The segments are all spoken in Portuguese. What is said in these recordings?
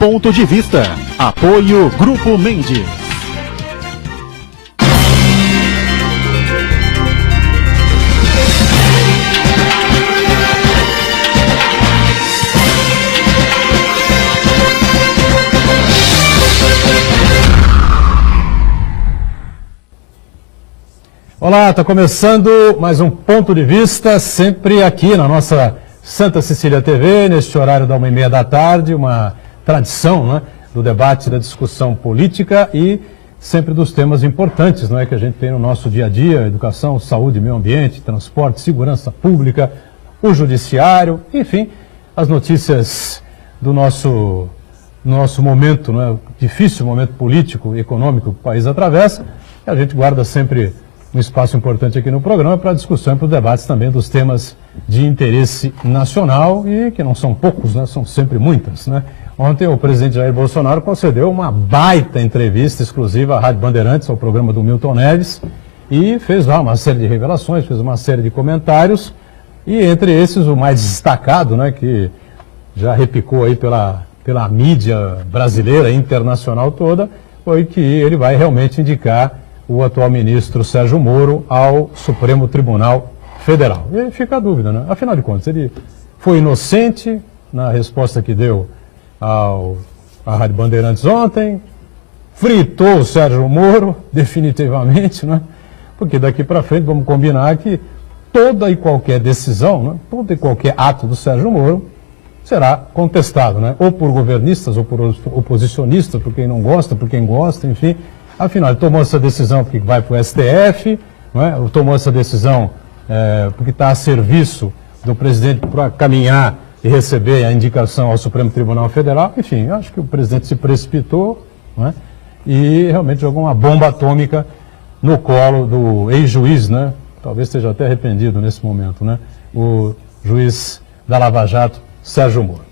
Ponto de Vista. Apoio Grupo Mendes. Olá, está começando mais um Ponto de Vista, sempre aqui na nossa Santa Cecília TV, neste horário da 1h30 da tarde, uma tradição, né, do debate, da discussão política e sempre dos temas importantes, não é, que a gente tem no nosso dia a dia: educação, saúde, meio ambiente, transporte, segurança pública, o judiciário, enfim, as notícias do nosso momento, não é, difícil momento político e econômico que o país atravessa. A gente guarda sempre um espaço importante aqui no programa para a discussão e para os debates também dos temas de interesse nacional e que não são poucos, né? São sempre muitas, né? Ontem o presidente Jair Bolsonaro concedeu uma baita entrevista exclusiva à Rádio Bandeirantes, ao programa do Milton Neves, e fez lá uma série de revelações, fez uma série de comentários, e entre esses o mais destacado, né, que já repicou aí pela mídia brasileira e internacional toda, foi que ele vai realmente indicar o atual ministro Sérgio Moro ao Supremo Tribunal Federal. E aí fica a dúvida, né? Afinal de contas, ele foi inocente na resposta que deu à Rádio Bandeirantes ontem, fritou o Sérgio Moro definitivamente, né? Porque daqui para frente vamos combinar que toda e qualquer decisão, né, todo e qualquer ato do Sérgio Moro será contestado, né? Ou por governistas, ou por oposicionistas, por quem não gosta, por quem gosta, enfim. Afinal, ele tomou essa decisão porque vai para o STF, não é? Tomou essa decisão porque está a serviço do presidente para caminhar e receber a indicação ao Supremo Tribunal Federal. Enfim, eu acho que o presidente se precipitou, não é? E realmente jogou uma bomba atômica no colo do ex-juiz, né? Talvez esteja até arrependido nesse momento, né? O juiz da Lava Jato, Sérgio Moro.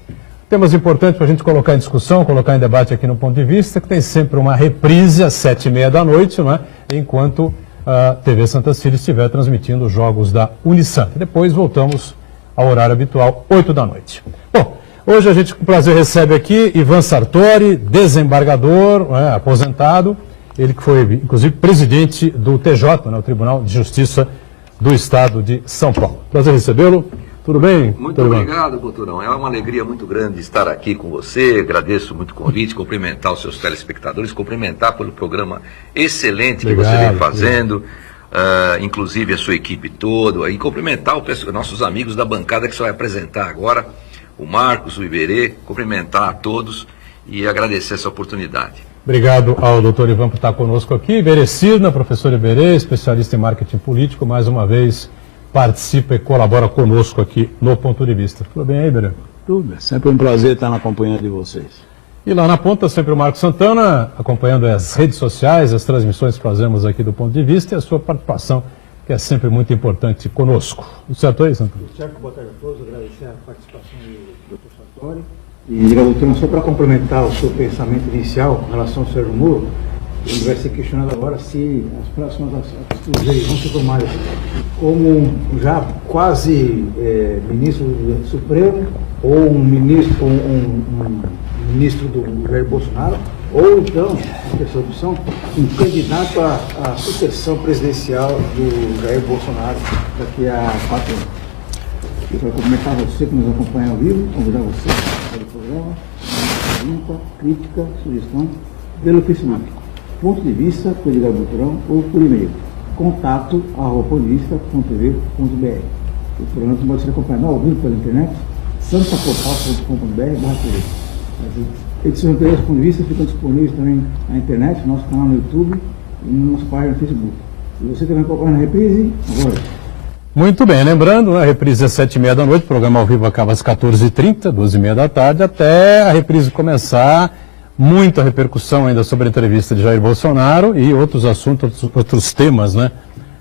Temas importantes para a gente colocar em discussão, colocar em debate aqui no Ponto de Vista, que tem sempre uma reprise às 7h30 da noite, não é? Enquanto a TV Santa Cecília estiver transmitindo os jogos da Unisanta. Depois voltamos ao horário habitual, 8 da noite. Bom, hoje a gente com prazer recebe aqui Ivan Sartori, desembargador, aposentado, ele que foi inclusive presidente do TJ, né, o Tribunal de Justiça do Estado de São Paulo. Prazer recebê-lo. Tudo bem? Muito obrigado, Boturão. É uma alegria muito grande estar aqui com você. Agradeço muito o convite, cumprimentar os seus telespectadores, cumprimentar pelo programa excelente que você vem fazendo, inclusive a sua equipe toda, e cumprimentar nossos amigos da bancada que você vai apresentar agora, o Marcos, o Iberê, cumprimentar a todos e agradecer essa oportunidade. Obrigado ao doutor Ivan por estar conosco aqui. Iberê Cirna, professor Iberê, especialista em marketing político, mais uma vez participa e colabora conosco aqui no Ponto de Vista. Tudo bem aí, Iberê? Tudo, é sempre um prazer estar na companhia de vocês. E lá na ponta, sempre o Marcos Santana, acompanhando as redes sociais, as transmissões que fazemos aqui do Ponto de Vista e a sua participação, que é sempre muito importante conosco. Tudo certo aí, Santana? Certo, boa tarde a todos, agradecer a participação do Dr. Sartori. E, doutor, só para complementar o seu pensamento inicial em relação ao Sérgio Moro, ele vai ser questionado agora se as próximas atitudes vão ser tomadas como já quase ministro do Supremo, ou um ministro do Jair Bolsonaro, ou então, a terceira opção, um candidato à sucessão presidencial do Jair Bolsonaro daqui a 4 anos. Eu quero cumprimentar você que nos acompanha ao vivo, convidar você para o programa, pergunta, crítica, sugestão, pelo Facebook. Ponto de Vista, por Edgar Boturão, ou por e-mail, contato@pontovista.tv.br. O programa pode ser acompanhado ao vivo pela internet, santaportal.com.br/tv. As edições anteriores do Ponto de Vista ficam disponíveis também na internet, no nosso canal no YouTube e na nossa página no Facebook. E você também acompanha na reprise agora. Muito bem, lembrando, a reprise às 7h30 da noite, o programa ao vivo acaba às 14h30, 12h30 da tarde, até a reprise começar. Muita repercussão ainda sobre a entrevista de Jair Bolsonaro e outros assuntos, outros temas, né,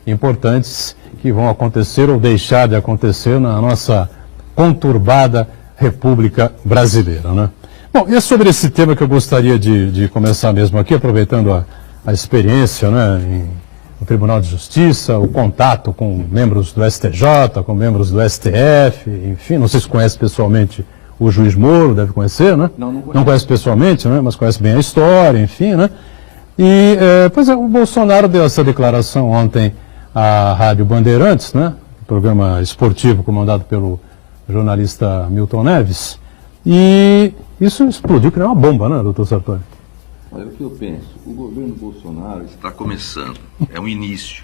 importantes que vão acontecer ou deixar de acontecer na nossa conturbada República Brasileira, né? Bom, e é sobre esse tema que eu gostaria de começar mesmo aqui, aproveitando a experiência, né, no Tribunal de Justiça, o contato com membros do STJ, com membros do STF, enfim, não sei se conhece pessoalmente o juiz Moro, deve conhecer, né? Não conhece pessoalmente, né? Mas conhece bem a história, enfim, né? E, pois é, o Bolsonaro deu essa declaração ontem à Rádio Bandeirantes, né? Programa esportivo comandado pelo jornalista Milton Neves. E isso explodiu que nem uma bomba, né, doutor Sartori? Olha, o que eu penso, o governo Bolsonaro está começando, é um início.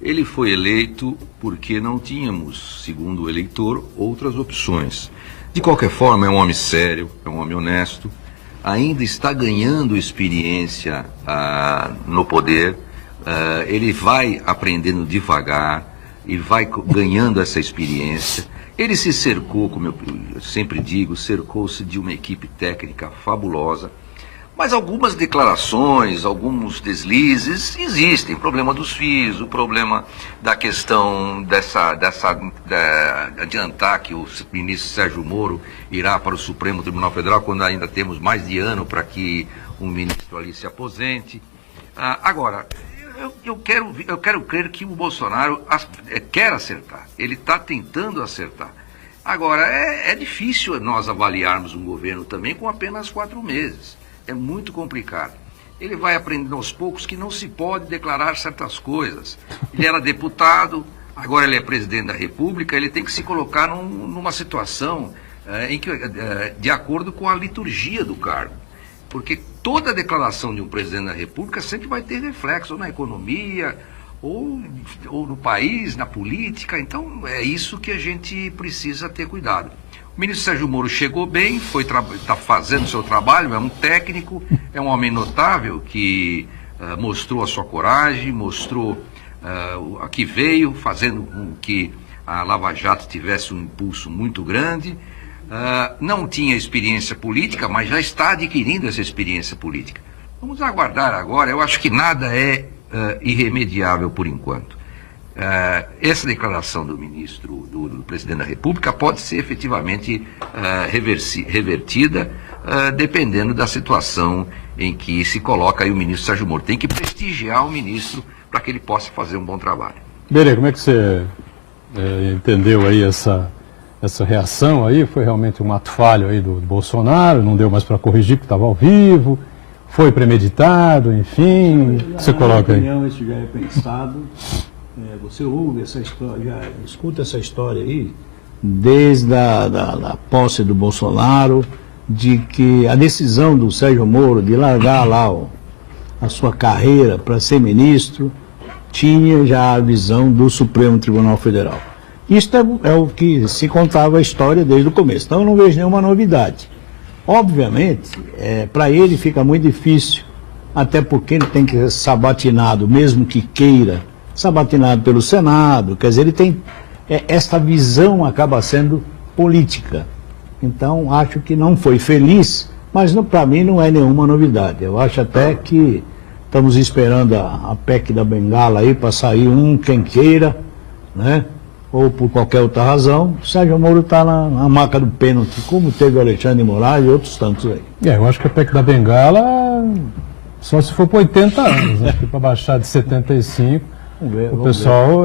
Ele foi eleito porque não tínhamos, segundo o eleitor, outras opções. De qualquer forma, é um homem sério, é um homem honesto, ainda está ganhando experiência no poder, ele vai aprendendo devagar e vai ganhando essa experiência. Ele se cercou, como eu sempre digo, cercou-se de uma equipe técnica fabulosa. Mas algumas declarações, alguns deslizes existem. O problema dos FIIs, o problema da questão de adiantar que o ministro Sérgio Moro irá para o Supremo Tribunal Federal, quando ainda temos mais de ano para que um ministro ali se aposente. Agora, eu quero crer que o Bolsonaro quer acertar. Ele está tentando acertar. Agora, é difícil nós avaliarmos um governo também com apenas 4 meses. É muito complicado. Ele vai aprendendo aos poucos que não se pode declarar certas coisas. Ele era deputado, agora ele é presidente da República, ele tem que se colocar numa situação em que, de acordo com a liturgia do cargo. Porque toda declaração de um presidente da República sempre vai ter reflexo na economia, ou no país, na política. Então, é isso que a gente precisa ter cuidado. O ministro Sérgio Moro chegou bem, está fazendo o seu trabalho, é um técnico, é um homem notável que mostrou a sua coragem, mostrou a que veio, fazendo com que a Lava Jato tivesse um impulso muito grande. Não tinha experiência política, mas já está adquirindo essa experiência política. Vamos aguardar agora, eu acho que nada é irremediável por enquanto. Essa declaração do ministro, do presidente da República, pode ser efetivamente revertida, dependendo da situação em que se coloca aí o ministro Sérgio Moro. Tem que prestigiar o ministro para que ele possa fazer um bom trabalho. Berê, como é que você entendeu aí essa reação aí? Foi realmente um ato falho aí do Bolsonaro, não deu mais para corrigir porque estava ao vivo, foi premeditado, enfim, você coloca aí? Isso já é pensado. Você ouve essa história, já escuta essa história aí, desde a posse do Bolsonaro, de que a decisão do Sérgio Moro de largar lá a sua carreira para ser ministro, tinha já a visão do Supremo Tribunal Federal. Isso é o que se contava a história desde o começo, então eu não vejo nenhuma novidade. Obviamente, para ele fica muito difícil, até porque ele tem que ser sabatinado, mesmo que queira, sabatinado pelo Senado, quer dizer, ele tem, esta visão acaba sendo política. Então, acho que não foi feliz, mas para mim não é nenhuma novidade. Eu acho até que estamos esperando a PEC da Bengala aí para sair quem queira, né? Ou por qualquer outra razão. O Sérgio Moro está na maca do pênalti, como teve o Alexandre de Moraes e outros tantos aí. Eu acho que a PEC da Bengala só se for por 80 anos, né? Para baixar de 75. O pessoal,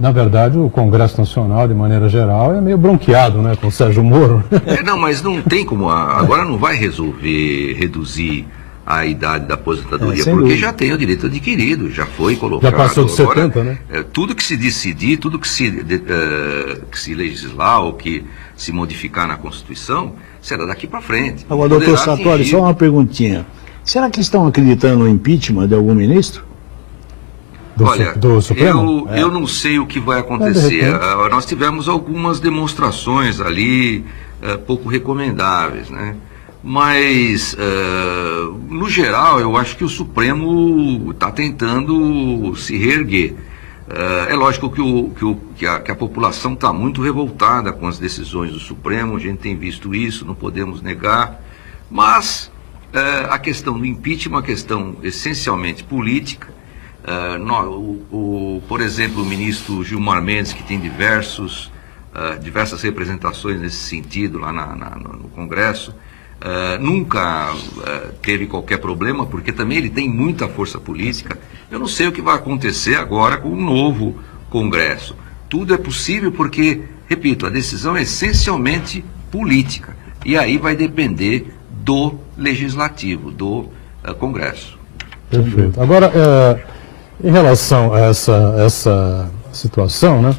na verdade, o Congresso Nacional, de maneira geral, é meio bronqueado, né, com o Sérgio Moro. Não, mas não tem como, agora não vai resolver reduzir a idade da aposentadoria, porque dúvida. Já tem o direito adquirido, já foi colocado. Já passou de 70, né? Tudo que se decidir, tudo que se legislar ou que se modificar na Constituição, será daqui para frente. Agora, doutor Sartori, só uma perguntinha. Será que estão acreditando no impeachment de algum ministro? Do Supremo? Eu não sei o que vai acontecer. Nós tivemos algumas demonstrações ali pouco recomendáveis, né? Mas, no geral, eu acho que o Supremo está tentando se reerguer. É lógico que a população está muito revoltada com as decisões do Supremo, a gente tem visto isso, não podemos negar, mas a questão do impeachment é uma questão essencialmente política. Por exemplo, o ministro Gilmar Mendes, que tem diversas representações nesse sentido lá no Congresso, nunca teve qualquer problema, porque também ele tem muita força política. Eu não sei o que vai acontecer agora com o novo Congresso. Tudo é possível porque, repito, a decisão é essencialmente política. E aí vai depender do Legislativo, do Congresso. Perfeito. Agora, em relação a essa situação, né,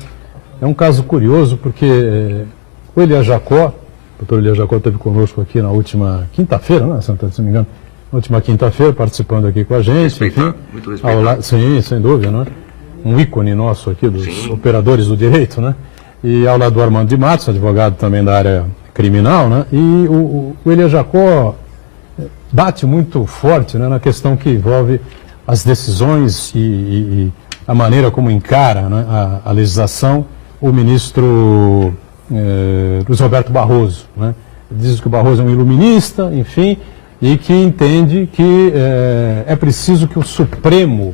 é um caso curioso porque o Elias Jacó, o doutor Elias Jacó esteve conosco aqui na última quinta-feira, né, se não me engano, na última quinta-feira, participando aqui com a gente. Enfim, muito respeitado. Sim, sem dúvida, né? Um ícone nosso aqui dos Sim. operadores do direito, né? E ao lado do Armando de Matos, advogado também da área criminal, né? E o Elias Jacó bate muito forte, né, na questão que envolve as decisões e a maneira como encara, né, a legislação o ministro Luiz Roberto Barroso, né? Diz que o Barroso é um iluminista, enfim, e que entende que é preciso que o Supremo,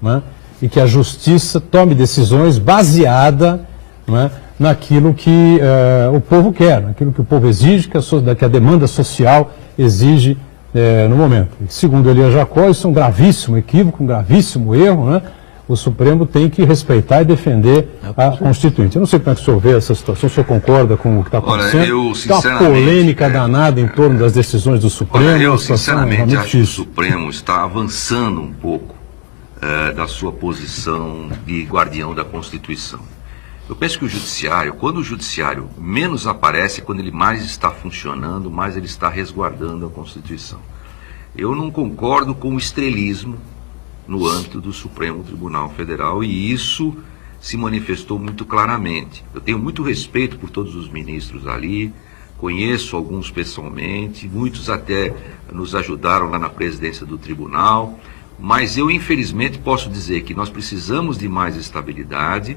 né, e que a Justiça tome decisões baseadas, né, naquilo que o povo quer, naquilo que o povo exige, que a demanda social exige no momento. E, segundo Elias Jacó, isso é um gravíssimo equívoco, um gravíssimo erro, né? O Supremo tem que respeitar e defender a Constituinte. Eu não sei como é que o senhor vê essa situação, o senhor concorda com o que está acontecendo? Olha, eu sinceramente... Tem uma polêmica danada em torno das decisões do Supremo. Olha, eu situação sinceramente acho que o difícil. Supremo está avançando um pouco da sua posição de guardião da Constituição. Eu penso que o Judiciário, quando o Judiciário menos aparece, quando ele mais está funcionando, mais ele está resguardando a Constituição. Eu não concordo com o estrelismo no âmbito do Supremo Tribunal Federal, e isso se manifestou muito claramente. Eu tenho muito respeito por todos os ministros ali, conheço alguns pessoalmente, muitos até nos ajudaram lá na presidência do tribunal, mas eu infelizmente posso dizer que nós precisamos de mais estabilidade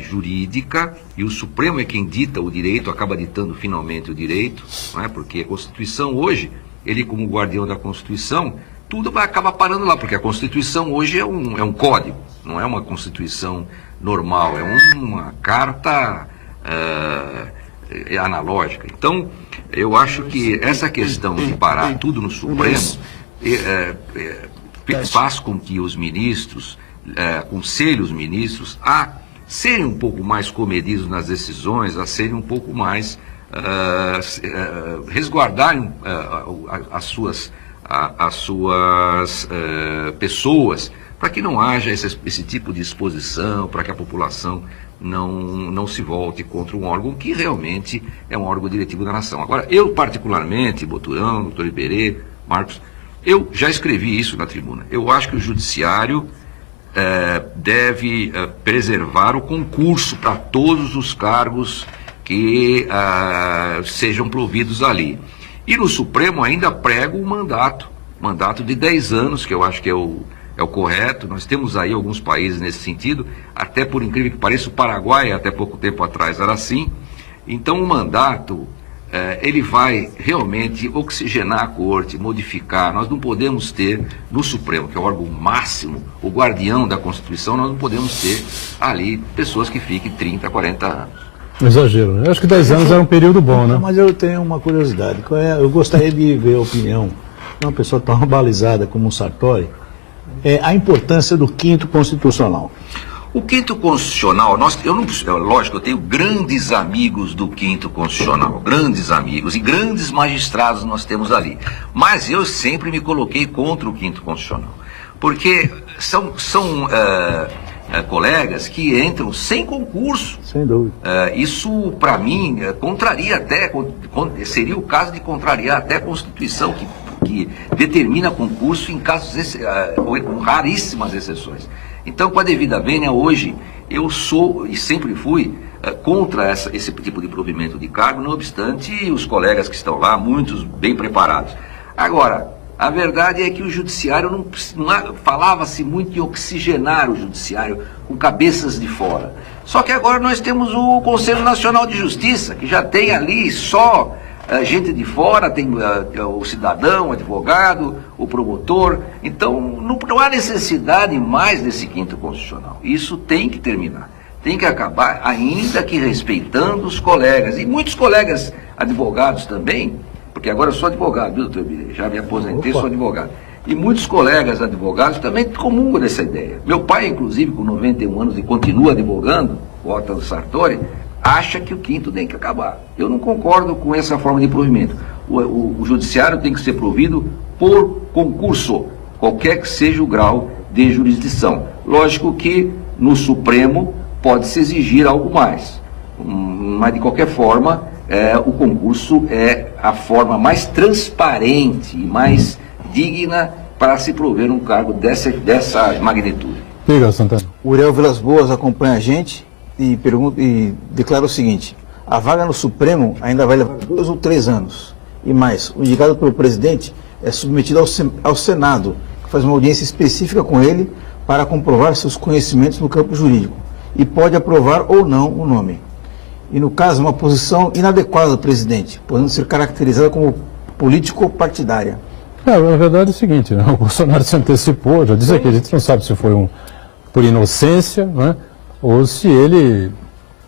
jurídica, e o Supremo é quem dita o direito, acaba ditando finalmente o direito, não é? Porque a Constituição hoje, ele como guardião da Constituição, tudo vai acabar parando lá, porque a Constituição hoje é um código, não é uma Constituição normal, é uma carta analógica. Então, eu acho que essa questão de parar tudo no Supremo faz com que os ministros, aconselhe os ministros a serem um pouco mais comedidos nas decisões, a serem um pouco mais resguardarem as suas pessoas, para que não haja esse tipo de exposição, para que a população não se volte contra um órgão que realmente é um órgão diretivo da nação. Agora, eu particularmente, Boturão, doutor Iberê, Marcos, eu já escrevi isso na tribuna. Eu acho que o Judiciário deve preservar o concurso para todos os cargos que sejam providos ali. E no Supremo ainda prego o mandato de 10 anos, que eu acho que é o correto. Nós temos aí alguns países nesse sentido, até por incrível que pareça, o Paraguai, até pouco tempo atrás, era assim. Então o mandato, ele vai realmente oxigenar a corte, modificar. Nós não podemos ter, no Supremo, que é o órgão máximo, o guardião da Constituição, nós não podemos ter ali pessoas que fiquem 30, 40 anos. Exagero, né? Eu acho que 10 anos era um período bom, né? Mas eu tenho uma curiosidade. Eu gostaria de ver a opinião de uma pessoa tão balizada como o Sartori, a importância do 5º Constitucional. O 5º Constitucional, lógico, eu tenho grandes amigos do 5º Constitucional, grandes amigos e grandes magistrados nós temos ali. Mas eu sempre me coloquei contra o 5º Constitucional, porque são colegas que entram sem concurso. Sem dúvida. Isso, para mim, contraria até, seria o caso de contrariar até a Constituição, que determina concurso em casos, com raríssimas exceções. Então, com a devida vênia, hoje, eu sou e sempre fui contra esse tipo de provimento de cargo, não obstante os colegas que estão lá, muitos bem preparados. Agora, a verdade é que o Judiciário falava-se muito em oxigenar o Judiciário com cabeças de fora. Só que agora nós temos o Conselho Nacional de Justiça, que já tem ali só gente de fora, tem o cidadão, o advogado, o promotor. Então não há necessidade mais desse 5º Constitucional. Isso tem que terminar. Tem que acabar, ainda que respeitando os colegas. E muitos colegas advogados também, porque agora eu sou advogado, viu, doutor Birê? Já me aposentei, sou advogado. E muitos colegas advogados também comungam dessa ideia. Meu pai, inclusive, com 91 anos e continua advogando, o Otto Sartori, acha que o quinto tem que acabar. Eu não concordo com essa forma de provimento. O judiciário tem que ser provido por concurso, qualquer que seja o grau de jurisdição. Lógico que no Supremo pode-se exigir algo mais, mas de qualquer forma o concurso é a forma mais transparente e mais digna para se prover um cargo dessa magnitude. Diga, Santana. O Uriel Vilas Boas acompanha a gente e declara o seguinte: a vaga no Supremo ainda vai levar 2 ou 3 anos. E mais, o indicado pelo presidente é submetido ao Senado, que faz uma audiência específica com ele para comprovar seus conhecimentos no campo jurídico e pode aprovar ou não o nome. E no caso, uma posição inadequada do presidente, podendo ser caracterizada como político-partidária. Na verdade é o seguinte, né? O Bolsonaro se antecipou, já disse aqui, a gente não sabe se foi por inocência, né? Ou se ele,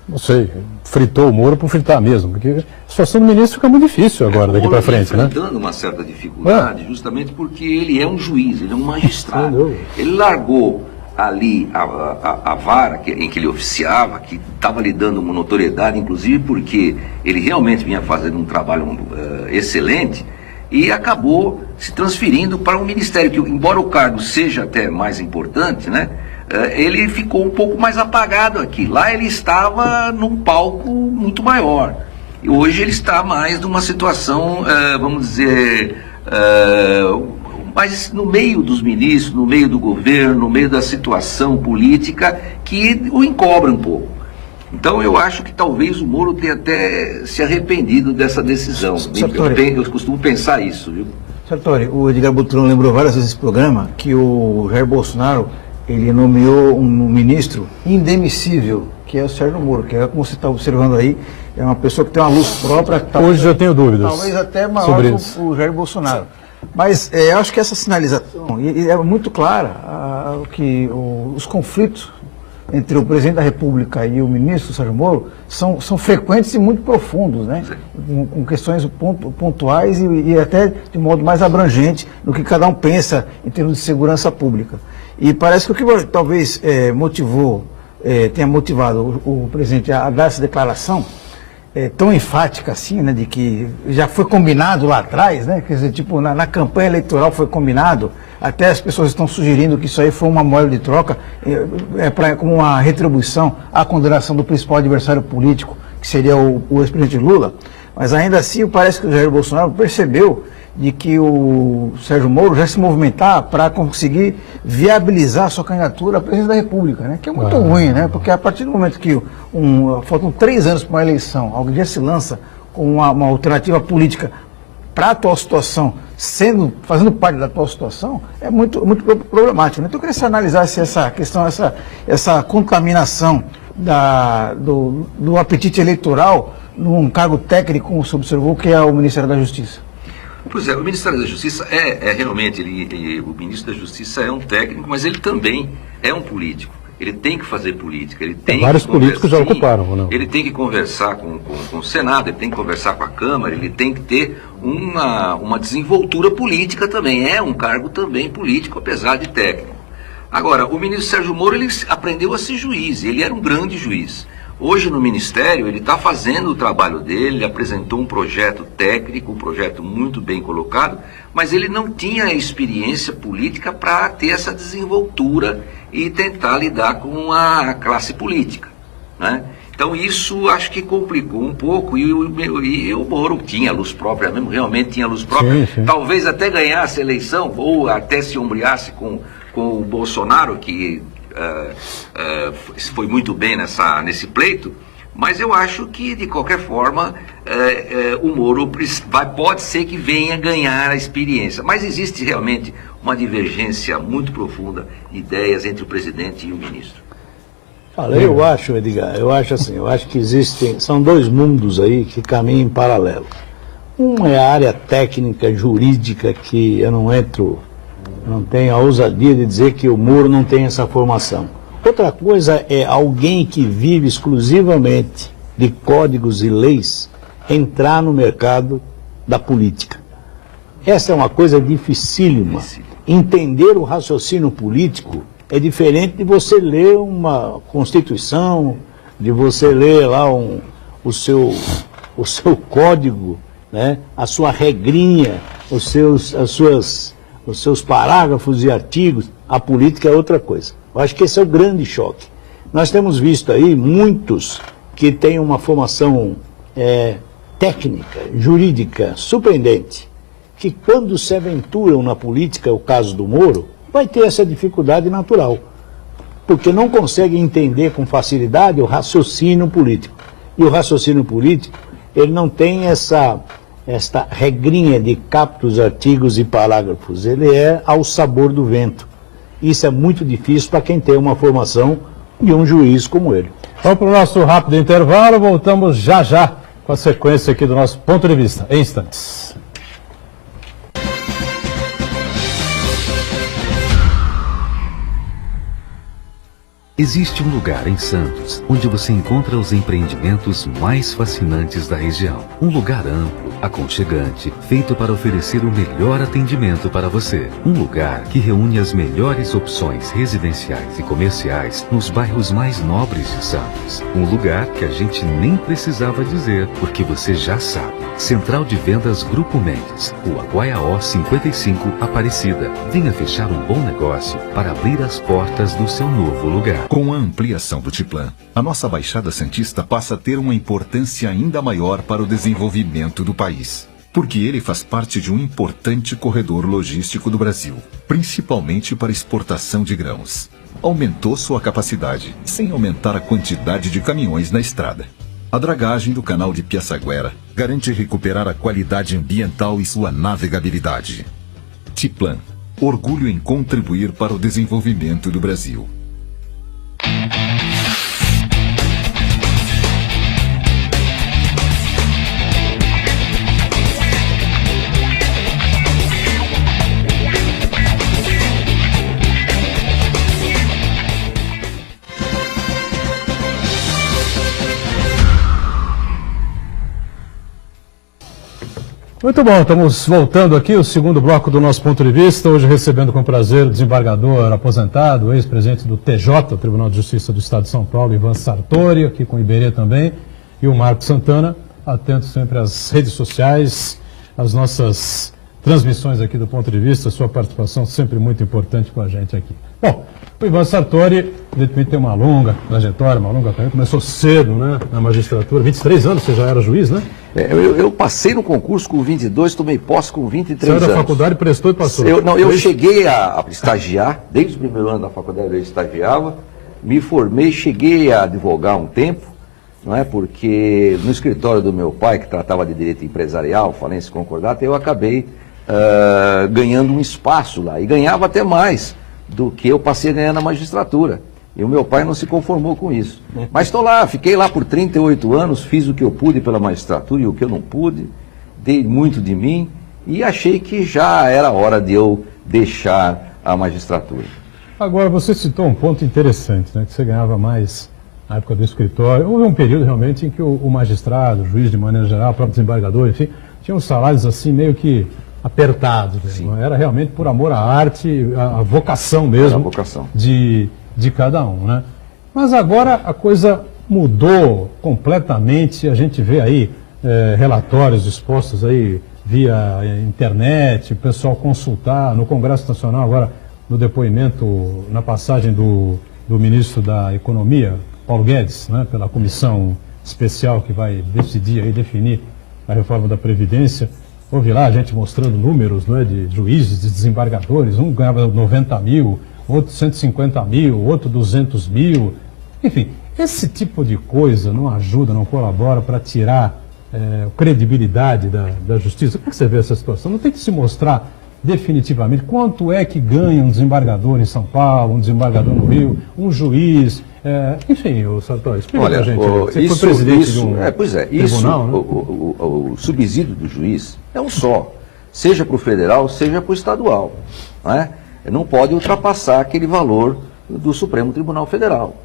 não sei, fritou o Moro por fritar mesmo, porque a situação do ministro fica muito difícil agora, daqui para frente, né? Enfrentando uma certa dificuldade, justamente porque ele é um juiz, ele é um magistrado. Ele largou ali a vara em que ele oficiava, que estava lhe dando uma notoriedade, inclusive porque ele realmente vinha fazendo um trabalho excelente, e acabou se transferindo para um ministério que, embora o cargo seja até mais importante, né, ele ficou um pouco mais apagado aqui. Lá ele estava num palco muito maior. E hoje ele está mais numa situação, vamos dizer, mais no meio dos ministros, no meio do governo, no meio da situação política que o encobre um pouco. Então eu acho que talvez o Moro tenha até se arrependido dessa decisão. Eu costumo pensar isso, viu? Sartori, o Edgar Butrão lembrou várias vezes nesse programa que o Jair Bolsonaro, ele nomeou um ministro indemissível, que é o Sérgio Moro, que é, como você está observando aí, é uma pessoa que tem uma luz própria. Hoje eu tenho dúvidas. Talvez até maior que o Jair Bolsonaro. Mas eu acho que essa sinalização é muito clara, que os conflitos entre o presidente da República e o ministro Sérgio Moro são frequentes e muito profundos, né? Com questões pontuais e até de modo mais abrangente do que cada um pensa em termos de segurança pública. E parece que o que talvez tenha motivado o presidente a dar essa declaração tão enfática assim, né, de que já foi combinado lá atrás, né? Quer dizer, tipo, na campanha eleitoral foi combinado, até as pessoas estão sugerindo que isso aí foi uma moeda de troca, como uma retribuição à condenação do principal adversário político, que seria o ex-presidente Lula. Mas ainda assim, parece que o Jair Bolsonaro percebeu de que o Sérgio Moro já se movimentar para conseguir viabilizar a sua candidatura à presidência da República, né? Que é muito ruim, né? Porque a partir do momento que faltam 3 anos para uma eleição, alguém já se lança com uma alternativa política para a atual situação, fazendo parte da atual situação, é muito, muito problemático, né? Então eu queria que você analisasse essa questão, essa contaminação do apetite eleitoral num cargo técnico, como você observou, que é o Ministério da Justiça. Pois é, o Ministério da Justiça realmente, o ministro da Justiça é um técnico, mas ele também é um político. Ele tem que fazer política, ele tem vários políticos já ocuparam, ou não? Ele tem que conversar com o Senado, ele tem que conversar com a Câmara, ele tem que ter uma desenvoltura política também. É um cargo também político, apesar de técnico. Agora, o ministro Sérgio Moro, ele aprendeu a ser juiz, ele era um grande juiz. Hoje no Ministério ele está fazendo o trabalho dele, ele apresentou um projeto técnico, um projeto muito bem colocado, mas ele não tinha experiência política para ter essa desenvoltura e tentar lidar com a classe política, né? Então isso acho que complicou um pouco e o Moro tinha luz própria mesmo, realmente tinha luz própria, sim. Talvez até ganhasse a eleição ou até se ombreasse com o Bolsonaro, que foi muito bem nesse pleito, mas eu acho que de qualquer forma o Moro pode ser que venha ganhar a experiência, mas existe realmente uma divergência muito profunda de ideias entre o presidente e o ministro. Olha, eu acho, Edgar, eu acho que são 2 mundos aí que caminham em paralelo. Um é a área técnica, jurídica, que eu não tenho a ousadia de dizer que o Moro não tem essa formação. Outra coisa é alguém que vive exclusivamente de códigos e leis entrar no mercado da política. Essa é uma coisa dificílima. Entender o raciocínio político é diferente de você ler uma Constituição, de você ler lá o seu código, né, a sua regrinha, os seus parágrafos e artigos. A política é outra coisa. Eu acho que esse é o grande choque. Nós temos visto aí muitos que têm uma formação técnica, jurídica, surpreendente, que quando se aventuram na política, o caso do Moro, vai ter essa dificuldade natural, porque não consegue entender com facilidade o raciocínio político. E o raciocínio político, ele não tem esta regrinha de captos, artigos e parágrafos. Ele é ao sabor do vento. Isso é muito difícil para quem tem uma formação de um juiz como ele. Vamos para o nosso rápido intervalo, voltamos já com a sequência aqui do nosso ponto de vista, em instantes. Existe um lugar em Santos onde você encontra os empreendimentos mais fascinantes da região. Um lugar amplo, aconchegante, feito para oferecer o melhor atendimento para você. Um lugar que reúne as melhores opções residenciais e comerciais nos bairros mais nobres de Santos. Um lugar que a gente nem precisava dizer, porque você já sabe. Central de Vendas Grupo Mendes, Rua Guaiaó 55, Aparecida. Venha fechar um bom negócio para abrir as portas do seu novo lugar. Com a ampliação do Tiplan, a nossa Baixada Santista passa a ter uma importância ainda maior para o desenvolvimento do país, porque ele faz parte de um importante corredor logístico do Brasil, principalmente para exportação de grãos. Aumentou sua capacidade, sem aumentar a quantidade de caminhões na estrada. A dragagem do canal de Piaçaguera garante recuperar a qualidade ambiental e sua navegabilidade. Tiplan, orgulho em contribuir para o desenvolvimento do Brasil. Muito bom, estamos voltando aqui, o segundo bloco do nosso ponto de vista, hoje recebendo com prazer o desembargador aposentado, ex-presidente do TJ, Tribunal de Justiça do Estado de São Paulo, Ivan Sartori, aqui com o Iberê também, e o Marco Santana, atento sempre às redes sociais, às nossas transmissões aqui do ponto de vista, sua participação sempre muito importante com a gente aqui. Bom, o Ivan Sartori, evidentemente, tem uma longa trajetória, uma longa carreira, começou cedo, né, na magistratura, 23 anos, você já era juiz, né? Eu passei no concurso com 22, tomei posse com 23 anos. Saiu da faculdade, prestou e passou. Eu cheguei a estagiar, desde o primeiro ano da faculdade eu estagiava, me formei, cheguei a advogar um tempo, não é? Porque no escritório do meu pai, que tratava de direito empresarial, falência concordata, eu acabei ganhando um espaço lá, e ganhava até mais do que eu passei a ganhar na magistratura. E o meu pai não se conformou com isso. Mas estou lá, fiquei lá por 38 anos, fiz o que eu pude pela magistratura e o que eu não pude, dei muito de mim e achei que já era hora de eu deixar a magistratura. Agora, você citou um ponto interessante, né, que você ganhava mais na época do escritório. Houve um período realmente em que o magistrado, o juiz de maneira geral, o próprio desembargador, enfim, tinham salários assim meio que apertados. Né? Era realmente por amor à arte, a vocação mesmo de cada um. Né? Mas agora a coisa mudou completamente, a gente vê aí relatórios expostos aí via internet, o pessoal consultar no Congresso Nacional, agora no depoimento, na passagem do ministro da Economia, Paulo Guedes, né, pela comissão especial que vai decidir aí, definir a reforma da Previdência. Houve lá a gente mostrando números, não é, de juízes, de desembargadores, um ganhava 90 mil, outro 150 mil, outro 200 mil. Enfim, esse tipo de coisa não ajuda, não colabora para tirar credibilidade da justiça. Como é que você vê essa situação? Não tem que se mostrar definitivamente quanto é que ganha um desembargador em São Paulo, um desembargador no Rio, um juiz. Enfim, o Sartori, explica para a gente. Você foi presidente de um tribunal, né? O subsídio do juiz é um só, seja para o federal, seja para o estadual. Né? Não pode ultrapassar aquele valor do Supremo Tribunal Federal.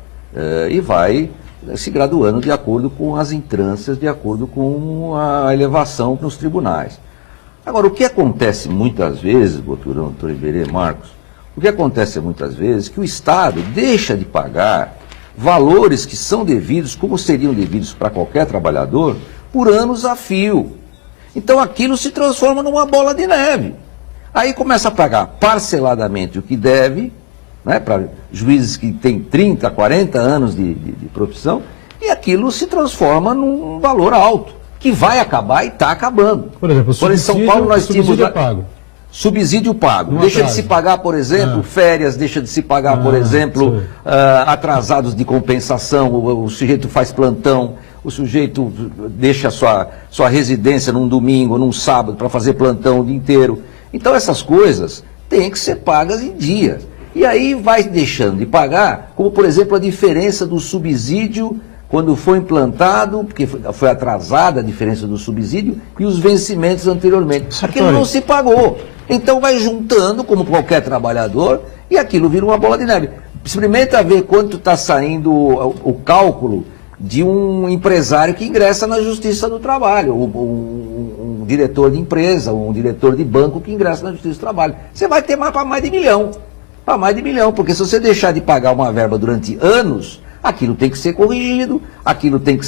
E vai se graduando de acordo com as entrâncias, de acordo com a elevação nos tribunais. Agora, o que acontece muitas vezes, doutor Iberê, Marcos, o que acontece muitas vezes é que o Estado deixa de pagar valores que são devidos, como seriam devidos para qualquer trabalhador, por anos a fio. Então aquilo se transforma numa bola de neve. Aí começa a pagar parceladamente o que deve, né, para juízes que têm 30, 40 anos de profissão, e aquilo se transforma num valor alto, que vai acabar e está acabando. Por exemplo, em São Paulo nós tínhamos pago. Subsídio pago. Deixa de se pagar, por exemplo, férias, deixa de se pagar, por exemplo, atrasados de compensação, o sujeito faz plantão, o sujeito deixa sua residência num domingo, num sábado, para fazer plantão o dia inteiro. Então essas coisas têm que ser pagas em dias. E aí vai deixando de pagar, como por exemplo a diferença do subsídio quando foi implantado, porque foi atrasada a diferença do subsídio e os vencimentos anteriormente. Aquilo não se pagou. Então vai juntando, como qualquer trabalhador, e aquilo vira uma bola de neve. Experimenta ver quanto está saindo o cálculo de um empresário que ingressa na Justiça do Trabalho, um diretor de empresa, um diretor de banco que ingressa na Justiça do Trabalho. Você vai ter para mais de milhão. Para mais de milhão, porque se você deixar de pagar uma verba durante anos, aquilo tem que ser corrigido, aquilo tem que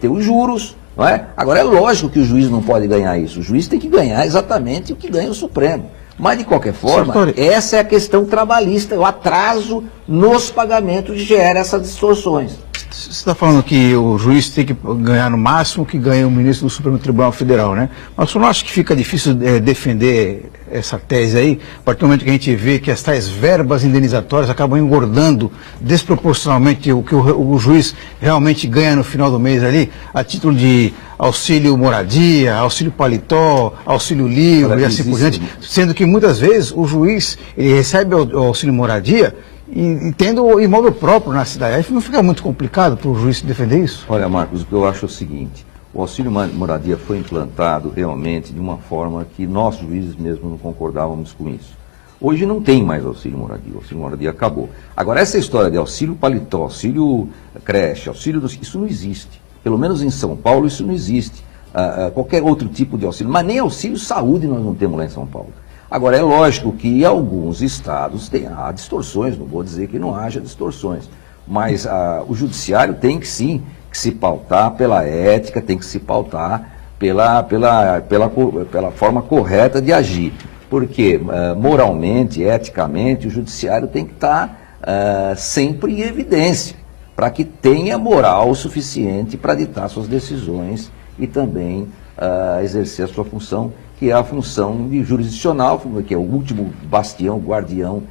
ter os juros, não é? Agora é lógico que o juiz não pode ganhar isso, o juiz tem que ganhar exatamente o que ganha o Supremo. Mas de qualquer forma, essa é a questão trabalhista, o atraso nos pagamentos gera essas distorções. Você está falando que o juiz tem que ganhar no máximo que ganha o ministro do Supremo Tribunal Federal, né? Mas você não acha que fica difícil defender essa tese aí, a partir do momento que a gente vê que as tais verbas indenizatórias acabam engordando desproporcionalmente o que o juiz realmente ganha no final do mês ali, a título de auxílio moradia, auxílio paletó, auxílio livre e assim por diante, sendo que muitas vezes o juiz ele recebe o auxílio moradia e tendo o imóvel próprio na cidade. Aí não fica muito complicado para o juiz defender isso? Olha, Marcos, o que eu acho é o seguinte, o auxílio moradia foi implantado realmente de uma forma que nós juízes mesmo não concordávamos com isso. Hoje não tem mais auxílio moradia, o auxílio moradia acabou. Agora, essa história de auxílio paletó, auxílio creche, isso não existe. Pelo menos em São Paulo isso não existe. Qualquer outro tipo de auxílio, mas nem auxílio saúde nós não temos lá em São Paulo. Agora, é lógico que em alguns estados há distorções, não vou dizer que não haja distorções, mas o judiciário tem que sim que se pautar pela ética, tem que se pautar pela forma correta de agir. Porque moralmente, eticamente, o judiciário tem que estar sempre em evidência, para que tenha moral suficiente para ditar suas decisões e também exercer a sua função, que é a função de jurisdicional, que é o último bastião, guardião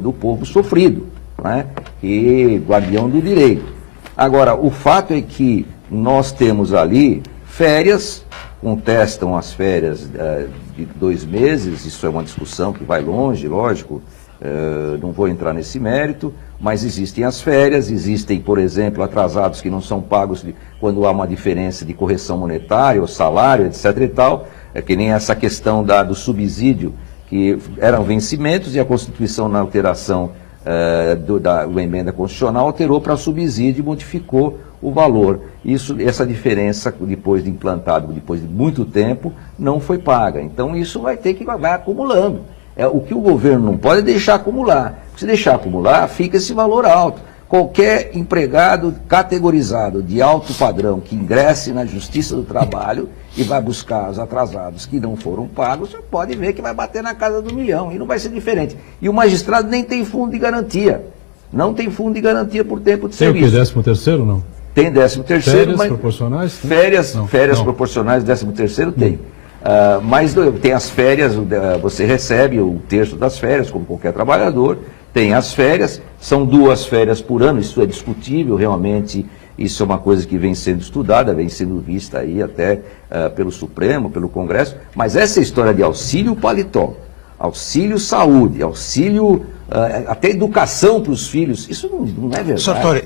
do povo sofrido, né? E guardião do direito. Agora, o fato é que nós temos ali férias, contestam as férias de 2 meses, isso é uma discussão que vai longe, lógico, não vou entrar nesse mérito, mas existem as férias, existem, por exemplo, atrasados que não são pagos quando há uma diferença de correção monetária, ou salário, etc. e tal, que nem essa questão do subsídio, que eram vencimentos e a Constituição, na alteração da emenda constitucional, alterou para subsídio e modificou o valor. Essa diferença, depois de implantado, depois de muito tempo, não foi paga. Então isso vai acumulando. O que o governo não pode é deixar acumular. Se deixar acumular, fica esse valor alto. Qualquer empregado categorizado de alto padrão que ingresse na Justiça do Trabalho e vai buscar os atrasados que não foram pagos, você pode ver que vai bater na casa do 1 milhão e não vai ser diferente. E o magistrado nem tem fundo de garantia. Não tem fundo de garantia por tempo de serviço. Tem o que, 13º não? Tem 13º, férias mas proporcionais? Férias proporcionais, 13º tem. Mas tem as férias, você recebe o terço das férias, como qualquer trabalhador, tem as férias, são 2 férias por ano, isso é discutível, realmente, isso é uma coisa que vem sendo estudada, vem sendo vista aí até pelo Supremo, pelo Congresso, mas essa história de auxílio paletó, auxílio saúde, auxílio até educação para os filhos, isso não é verdade. Sartori,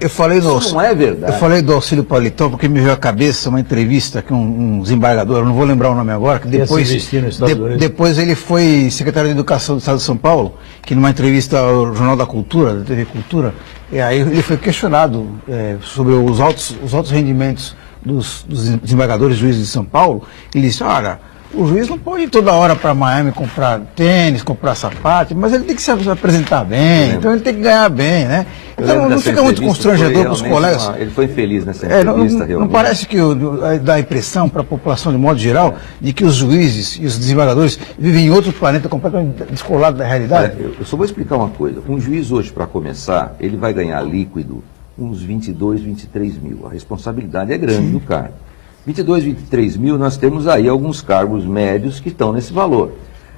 não é verdade. Eu falei do auxílio paletó porque me veio à cabeça uma entrevista que um desembargador, eu não vou lembrar o nome agora, que depois ele foi secretário de Educação do Estado de São Paulo, que numa entrevista ao Jornal da Cultura, da TV Cultura, e aí ele foi questionado sobre os altos rendimentos dos desembargadores juízes de São Paulo, e ele disse, olha, O juiz não pode ir toda hora para Miami comprar tênis, comprar sapato, mas ele tem que se apresentar bem, então ele tem que ganhar bem, né? Então não fica muito constrangedor para os colegas. Ele foi infeliz nessa entrevista, realmente. Não parece que dá a impressão para a população de modo geral de que os juízes e os desembargadores vivem em outro planeta completamente descolado da realidade? Eu só vou explicar uma coisa. Um juiz hoje, para começar, ele vai ganhar líquido uns 22, 23 mil. A responsabilidade é grande do cargo. 22, 23 mil, nós temos aí alguns cargos médios que estão nesse valor.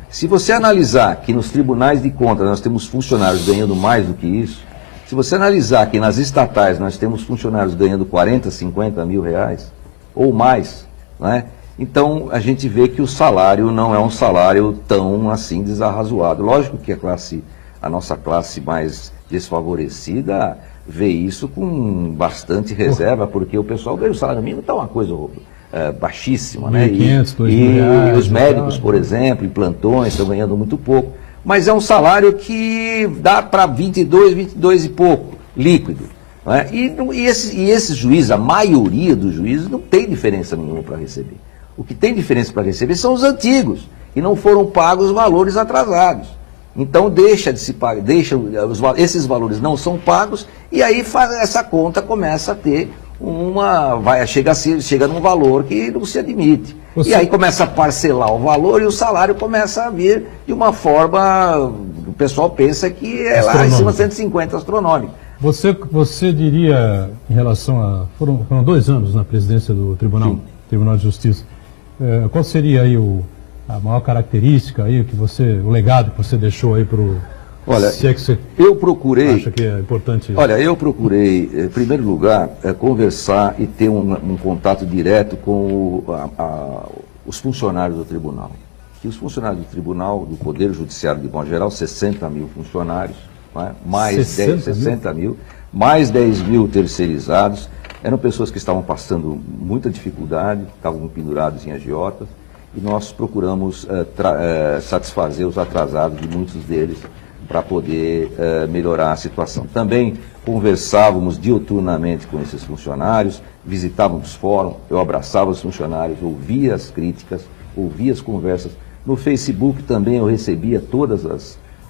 Se você analisar que nos tribunais de contas nós temos funcionários ganhando mais do que isso, se você analisar que nas estatais nós temos funcionários ganhando 40, 50 mil reais, ou mais, né? Então a gente vê que o salário não é um salário tão assim desarrazoado. Lógico que a nossa classe mais desfavorecida vê isso com bastante reserva, porque o pessoal ganha o salário mínimo, está uma coisa baixíssima, né? 1.500, 2.000 reais, os médicos, por exemplo, em plantões, estão ganhando muito pouco. Mas é um salário que dá para 22 e pouco, líquido. Não é? E esses juízes, a maioria dos juízes, não tem diferença nenhuma para receber. O que tem diferença para receber são os antigos, que não foram pagos valores atrasados. Então deixa de se pagar, esses valores não são pagos, e aí essa conta começa a ter chega num valor que não se admite. E aí começa a parcelar o valor e o salário começa a vir de uma forma, o pessoal pensa que é lá em cima 150, astronômico. Você diria, em relação a... Foram 2 anos na presidência do Tribunal de Justiça. Qual seria aí a maior característica aí o legado que você deixou aí para o... Olha, se é que você eu procurei... acha que é importante... Olha, eu procurei, em primeiro lugar, conversar e ter um contato direto com os funcionários do tribunal. E os funcionários do tribunal, do Poder Judiciário de modo geral, 60 mil funcionários, né? Mais 60 mil, mais 10 mil terceirizados, eram pessoas que estavam passando muita dificuldade, estavam pendurados em agiotas, e nós procuramos satisfazer os atrasados de muitos deles para poder melhorar a situação. Também conversávamos diuturnamente com esses funcionários, visitávamos fórum, eu abraçava os funcionários, ouvia as críticas, ouvia as conversas. No Facebook também eu recebia todas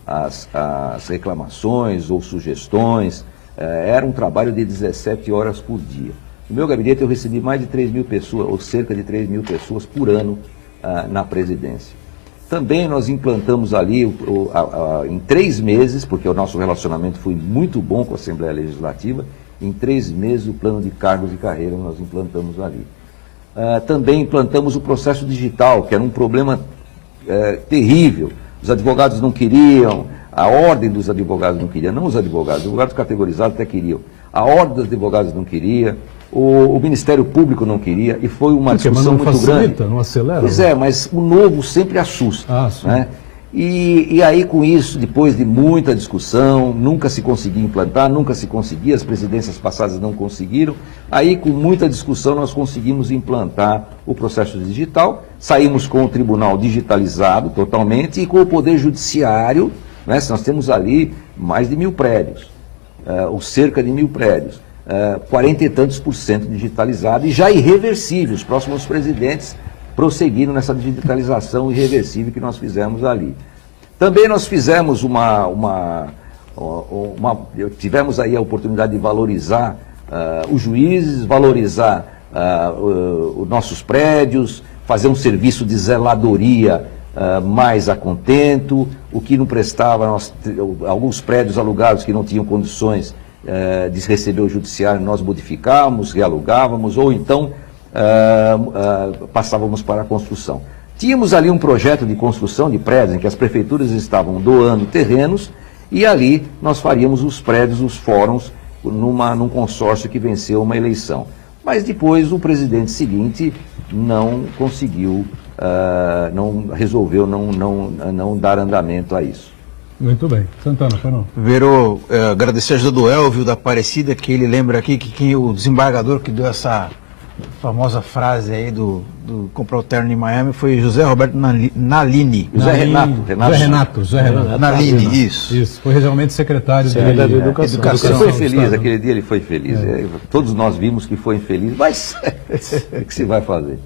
as reclamações ou sugestões. Era um trabalho de 17 horas por dia. No meu gabinete eu recebi mais de 3 mil pessoas, ou cerca de 3 mil pessoas por ano na presidência. Também nós implantamos ali, em 3 meses, porque o nosso relacionamento foi muito bom com a Assembleia Legislativa, em 3 meses o plano de cargos e carreira nós implantamos ali. Também implantamos o processo digital, que era um problema terrível. Os advogados não queriam, a ordem dos advogados não queria, não os advogados categorizados até queriam. A ordem dos advogados não queria, o Ministério Público não queria, e foi uma discussão muito grande. Não acelera? Pois é, mas o novo sempre assusta. Né? E aí com isso, depois de muita discussão, nunca se conseguia implantar, nunca se conseguia, as presidências passadas não conseguiram. Aí com muita discussão nós conseguimos implantar o processo digital, saímos com o tribunal digitalizado totalmente e com o Poder Judiciário, né? Nós temos ali mais de 1.000 prédios, ou cerca de 1.000 prédios. 40 e tantos % digitalizado e já irreversível. Os próximos presidentes prosseguiram nessa digitalização irreversível que nós fizemos ali. Também nós fizemos tivemos aí a oportunidade de valorizar os juízes, valorizar os nossos prédios, fazer um serviço de zeladoria mais a contento, o que não prestava, alguns prédios alugados que não tinham condições de receber o judiciário, nós modificávamos, realugávamos, ou então passávamos para a construção. Tínhamos ali um projeto de construção de prédios em que as prefeituras estavam doando terrenos e ali nós faríamos os prédios, os fóruns, num consórcio que venceu uma eleição. Mas depois o presidente seguinte não conseguiu, resolveu não dar andamento a isso. Muito bem. Santana, Fernando. Verô, agradecer a ajuda do Elvio da Aparecida, que ele lembra aqui que o desembargador que deu essa famosa frase aí do comprar o terno em Miami foi José Roberto Nalini. José Renato. Nalini, isso. Isso, foi regionalmente secretário da Educação. Ele foi feliz, aquele dia ele foi feliz. Todos nós vimos que foi infeliz, mas o que se vai fazer?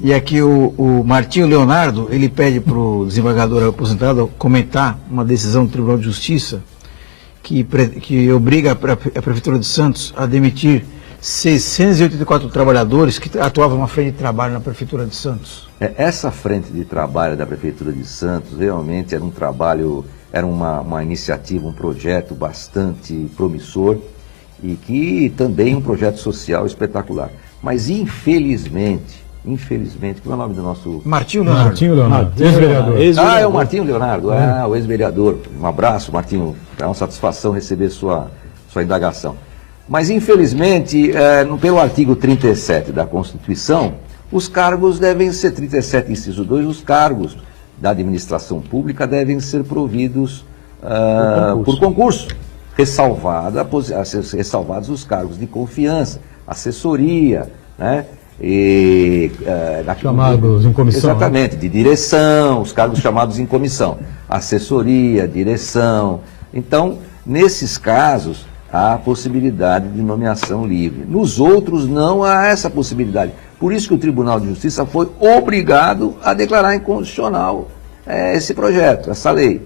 E aqui o Martinho Leonardo, ele pede para o desembargador aposentado comentar uma decisão do Tribunal de Justiça que obriga a Prefeitura de Santos a demitir 684 trabalhadores que atuavam na frente de trabalho na Prefeitura de Santos. Essa frente de trabalho da Prefeitura de Santos realmente era um trabalho, era uma iniciativa, um projeto bastante promissor e que também um projeto social espetacular. Mas infelizmente, como é o nome do nosso... Martinho Leonardo, ex-vereador. É o Martinho Leonardo, o ex-vereador. Um abraço, Martinho, é uma satisfação receber sua indagação. Mas, infelizmente, pelo artigo 37 da Constituição, os cargos devem ser, 37, inciso 2, os cargos da administração pública devem ser providos por concurso, ressalvados os cargos de confiança, assessoria, né? Chamados em comissão. Exatamente, de direção, os cargos chamados em comissão, assessoria, direção. Então, nesses casos, há a possibilidade de nomeação livre. Nos outros, não há essa possibilidade. Por isso que o Tribunal de Justiça foi obrigado a declarar inconstitucional esse projeto, essa lei.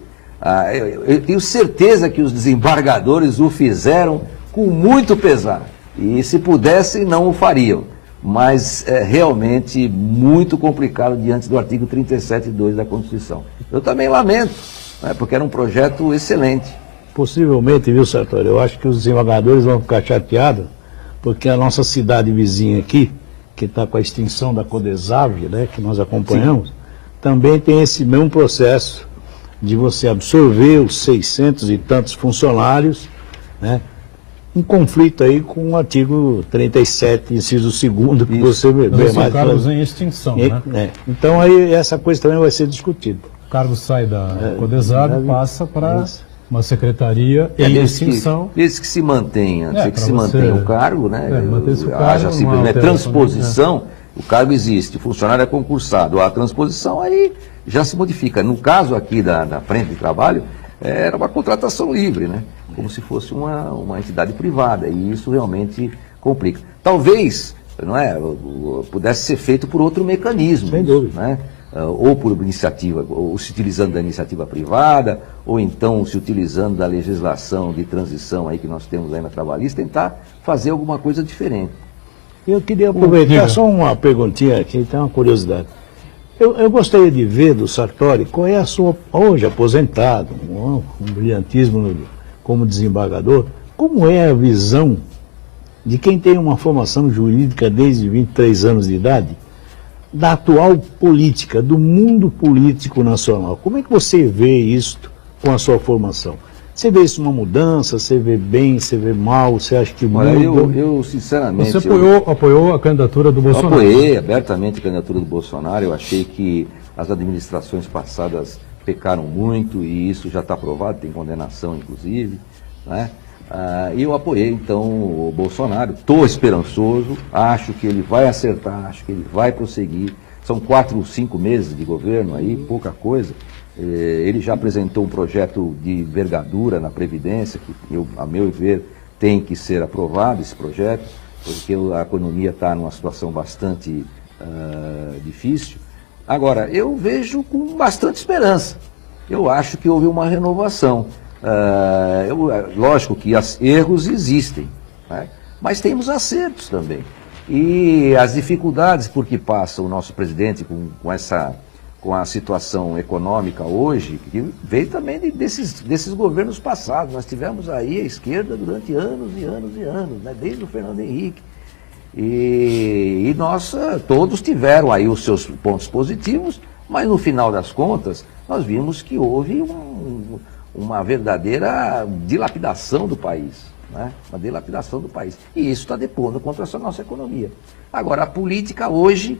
Eu tenho certeza que os desembargadores o fizeram com muito pesar. E se pudessem, não o fariam. Mas é realmente muito complicado diante do artigo 37.2 da Constituição. Eu também lamento, porque era um projeto excelente. Possivelmente, viu, Sartori? Eu acho que os desembargadores vão ficar chateados, porque a nossa cidade vizinha aqui, que está com a extinção da Codesave, né, que nós acompanhamos, também tem esse mesmo processo de você absorver os 600 e tantos funcionários, né, em conflito aí com o artigo 37, inciso 2º, que você vê mais. Cargos em extinção, né? Então aí essa coisa também vai ser discutida. O cargo sai da Codesave e passa para uma secretaria em extinção. Desde que se mantenha, o cargo, né? Haja simplesmente transposição, o cargo existe, o funcionário é concursado, a transposição aí já se modifica. No caso aqui da frente de trabalho, era uma contratação livre, né? Como se fosse uma entidade privada, e isso realmente complica. Talvez, pudesse ser feito por outro mecanismo, sem dúvida, né? Ou por iniciativa, ou se utilizando da iniciativa privada, ou então se utilizando da legislação de transição aí que nós temos aí na trabalhista, tentar fazer alguma coisa diferente. Eu queria aproveitar só uma perguntinha aqui, tem uma curiosidade. Eu gostaria de ver do Sartori qual é a sua, hoje aposentado, um brilhantismo como desembargador, como é a visão de quem tem uma formação jurídica desde 23 anos de idade, da atual política, do mundo político nacional. Como é que você vê isso com a sua formação? Você vê isso uma mudança, você vê bem, você vê mal, você acha que muda? Eu sinceramente... Você apoiou a candidatura do Bolsonaro? Apoiei abertamente a candidatura do Bolsonaro. Eu achei que as administrações passadas pecaram muito e isso já está provado, tem condenação inclusive, né? E eu apoiei então o Bolsonaro, estou esperançoso, acho que ele vai acertar, acho que ele vai prosseguir. São 4 ou 5 meses de governo aí, pouca coisa. Ele já apresentou um projeto de envergadura na Previdência, que a meu ver tem que ser aprovado esse projeto, porque a economia está numa situação bastante difícil. Agora, eu vejo com bastante esperança. Eu acho que houve uma renovação. Lógico que erros existem, né? Mas temos acertos também. E as dificuldades por que passa o nosso presidente com a situação econômica hoje, que veio também desses governos passados. Nós tivemos aí a esquerda durante anos e anos e anos, né? Desde o Fernando Henrique. E todos tiveram aí os seus pontos positivos, mas no final das contas, nós vimos que houve uma verdadeira dilapidação do país, né? Uma dilapidação do país. E isso está depondo contra essa nossa economia. Agora, a política hoje,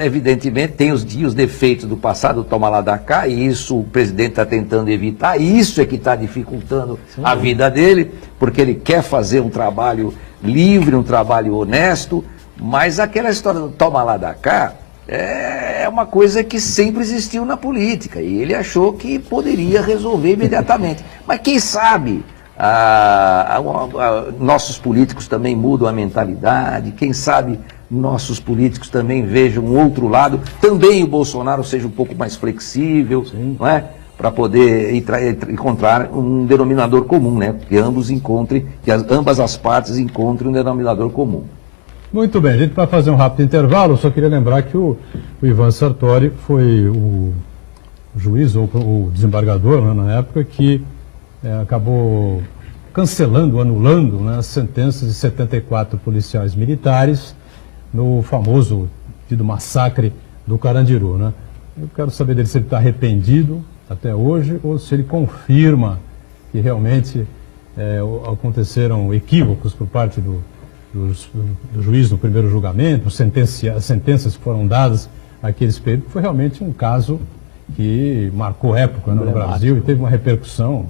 evidentemente, tem os defeitos do passado, toma lá da cá, e isso o presidente está tentando evitar, isso é que está dificultando a vida dele, porque ele quer fazer um trabalho livre, um trabalho honesto, Mas aquela história do toma lá da cá é uma coisa que sempre existiu na política e ele achou que poderia resolver imediatamente. Mas quem sabe nossos políticos também mudam a mentalidade, quem sabe nossos políticos também vejam um outro lado, também o Bolsonaro seja um pouco mais flexível, não é? Para poder encontrar um denominador comum, né? Que ambas as partes encontrem um denominador comum. Muito bem, a gente vai fazer um rápido intervalo, só queria lembrar que o Ivan Sartori foi o juiz ou o desembargador, né, na época, que acabou cancelando, anulando, né, as sentenças de 74 policiais militares no famoso tido massacre do Carandiru, né? Eu quero saber dele se ele está arrependido até hoje ou se ele confirma que realmente aconteceram equívocos por parte do juiz no primeiro julgamento, as sentenças que foram dadas naqueles períodos. Foi realmente um caso que marcou época, né, no Brasil e teve uma repercussão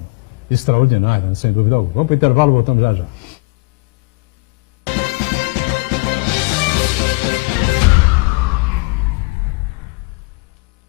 extraordinária, né, sem dúvida alguma. Vamos para o intervalo, voltamos já já.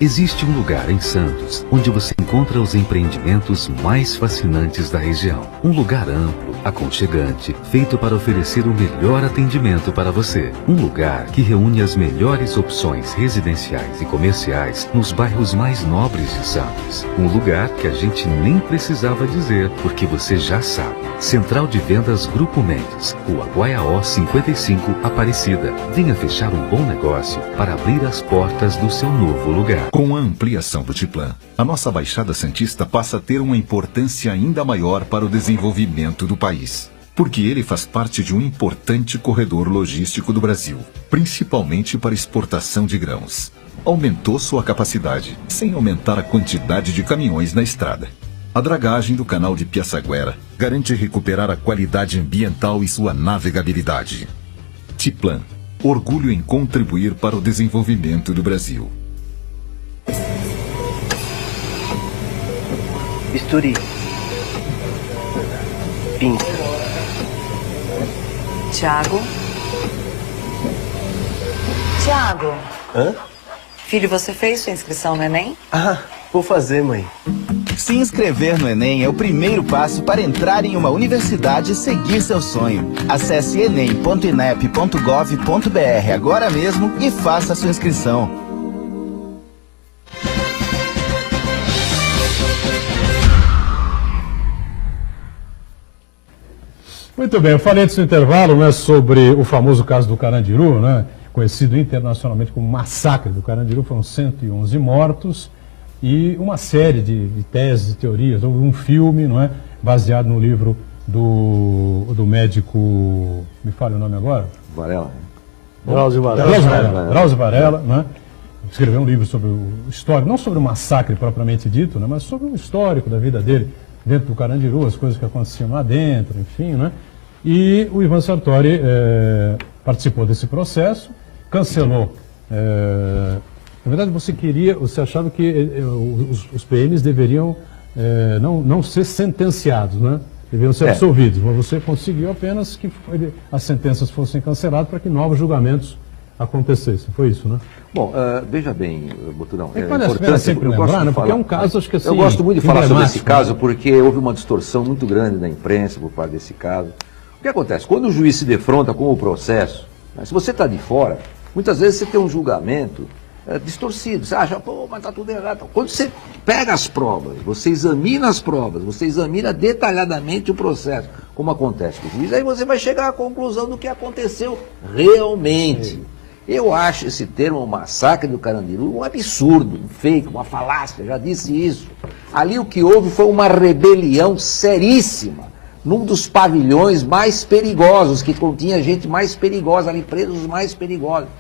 Existe um lugar em Santos onde você encontra os empreendimentos mais fascinantes da região. Um lugar amplo, aconchegante, feito para oferecer o melhor atendimento para você. Um lugar que reúne as melhores opções residenciais e comerciais nos bairros mais nobres de Santos. Um lugar que a gente nem precisava dizer, porque você já sabe. Central de Vendas Grupo Mendes, Rua Guaiaó 55, Aparecida. Venha fechar um bom negócio para abrir as portas do seu novo lugar. Com a ampliação do Tiplan, a nossa Baixada Santista passa a ter uma importância ainda maior para o desenvolvimento do país, porque ele faz parte de um importante corredor logístico do Brasil, principalmente para exportação de grãos. Aumentou sua capacidade, sem aumentar a quantidade de caminhões na estrada. A dragagem do canal de Piaçaguera garante recuperar a qualidade ambiental e sua navegabilidade. Tiplan, orgulho em contribuir para o desenvolvimento do Brasil. Bisturi. Pinta. Tiago? Tiago? Hã? Filho, você fez sua inscrição no Enem? Ah, vou fazer, mãe. Se inscrever no Enem é o primeiro passo para entrar em uma universidade e seguir seu sonho. Acesse enem.inep.gov.br agora mesmo e faça sua inscrição. Muito bem, eu falei antes do intervalo, né, sobre o famoso caso do Carandiru, né, conhecido internacionalmente como massacre do Carandiru. Foram 111 mortos e uma série de teses e teorias. Houve um filme, não é, baseado no livro do médico, me fale o nome agora? Varela. Drauzio Varela, né? Escreveu um livro sobre o histórico, não sobre o massacre propriamente dito, né, mas sobre o histórico da vida dele dentro do Carandiru, as coisas que aconteciam lá dentro, enfim, né? E o Ivan Sartori participou desse processo, cancelou. Na verdade, você achava que os PMs deveriam não ser sentenciados, né? Deveriam ser absolvidos, mas você conseguiu apenas que as sentenças fossem canceladas para que novos julgamentos acontecessem. Foi isso, né? Bom, veja bem, Boturão, vale a pena sempre lembrar, né? Porque é um caso, acho que assim, eu gosto muito de falar sobre esse caso, porque houve uma distorção muito grande da imprensa por parte desse caso. O que acontece? Quando o juiz se defronta com o processo, né, se você está de fora, muitas vezes você tem um julgamento distorcido. Você acha, pô, mas está tudo errado. Quando você pega as provas, você examina as provas, você examina detalhadamente o processo, como acontece com o juiz, aí você vai chegar à conclusão do que aconteceu realmente. Sim. Eu acho esse termo massacre do Carandiru um absurdo, um fake, uma falácia, já disse isso. Ali o que houve foi uma rebelião seríssima, num dos pavilhões mais perigosos, que continha gente mais perigosa ali, presos mais perigosos.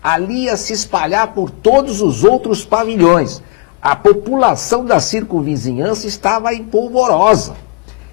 Ali ia se espalhar por todos os outros pavilhões. A população da circunvizinhança estava em polvorosa.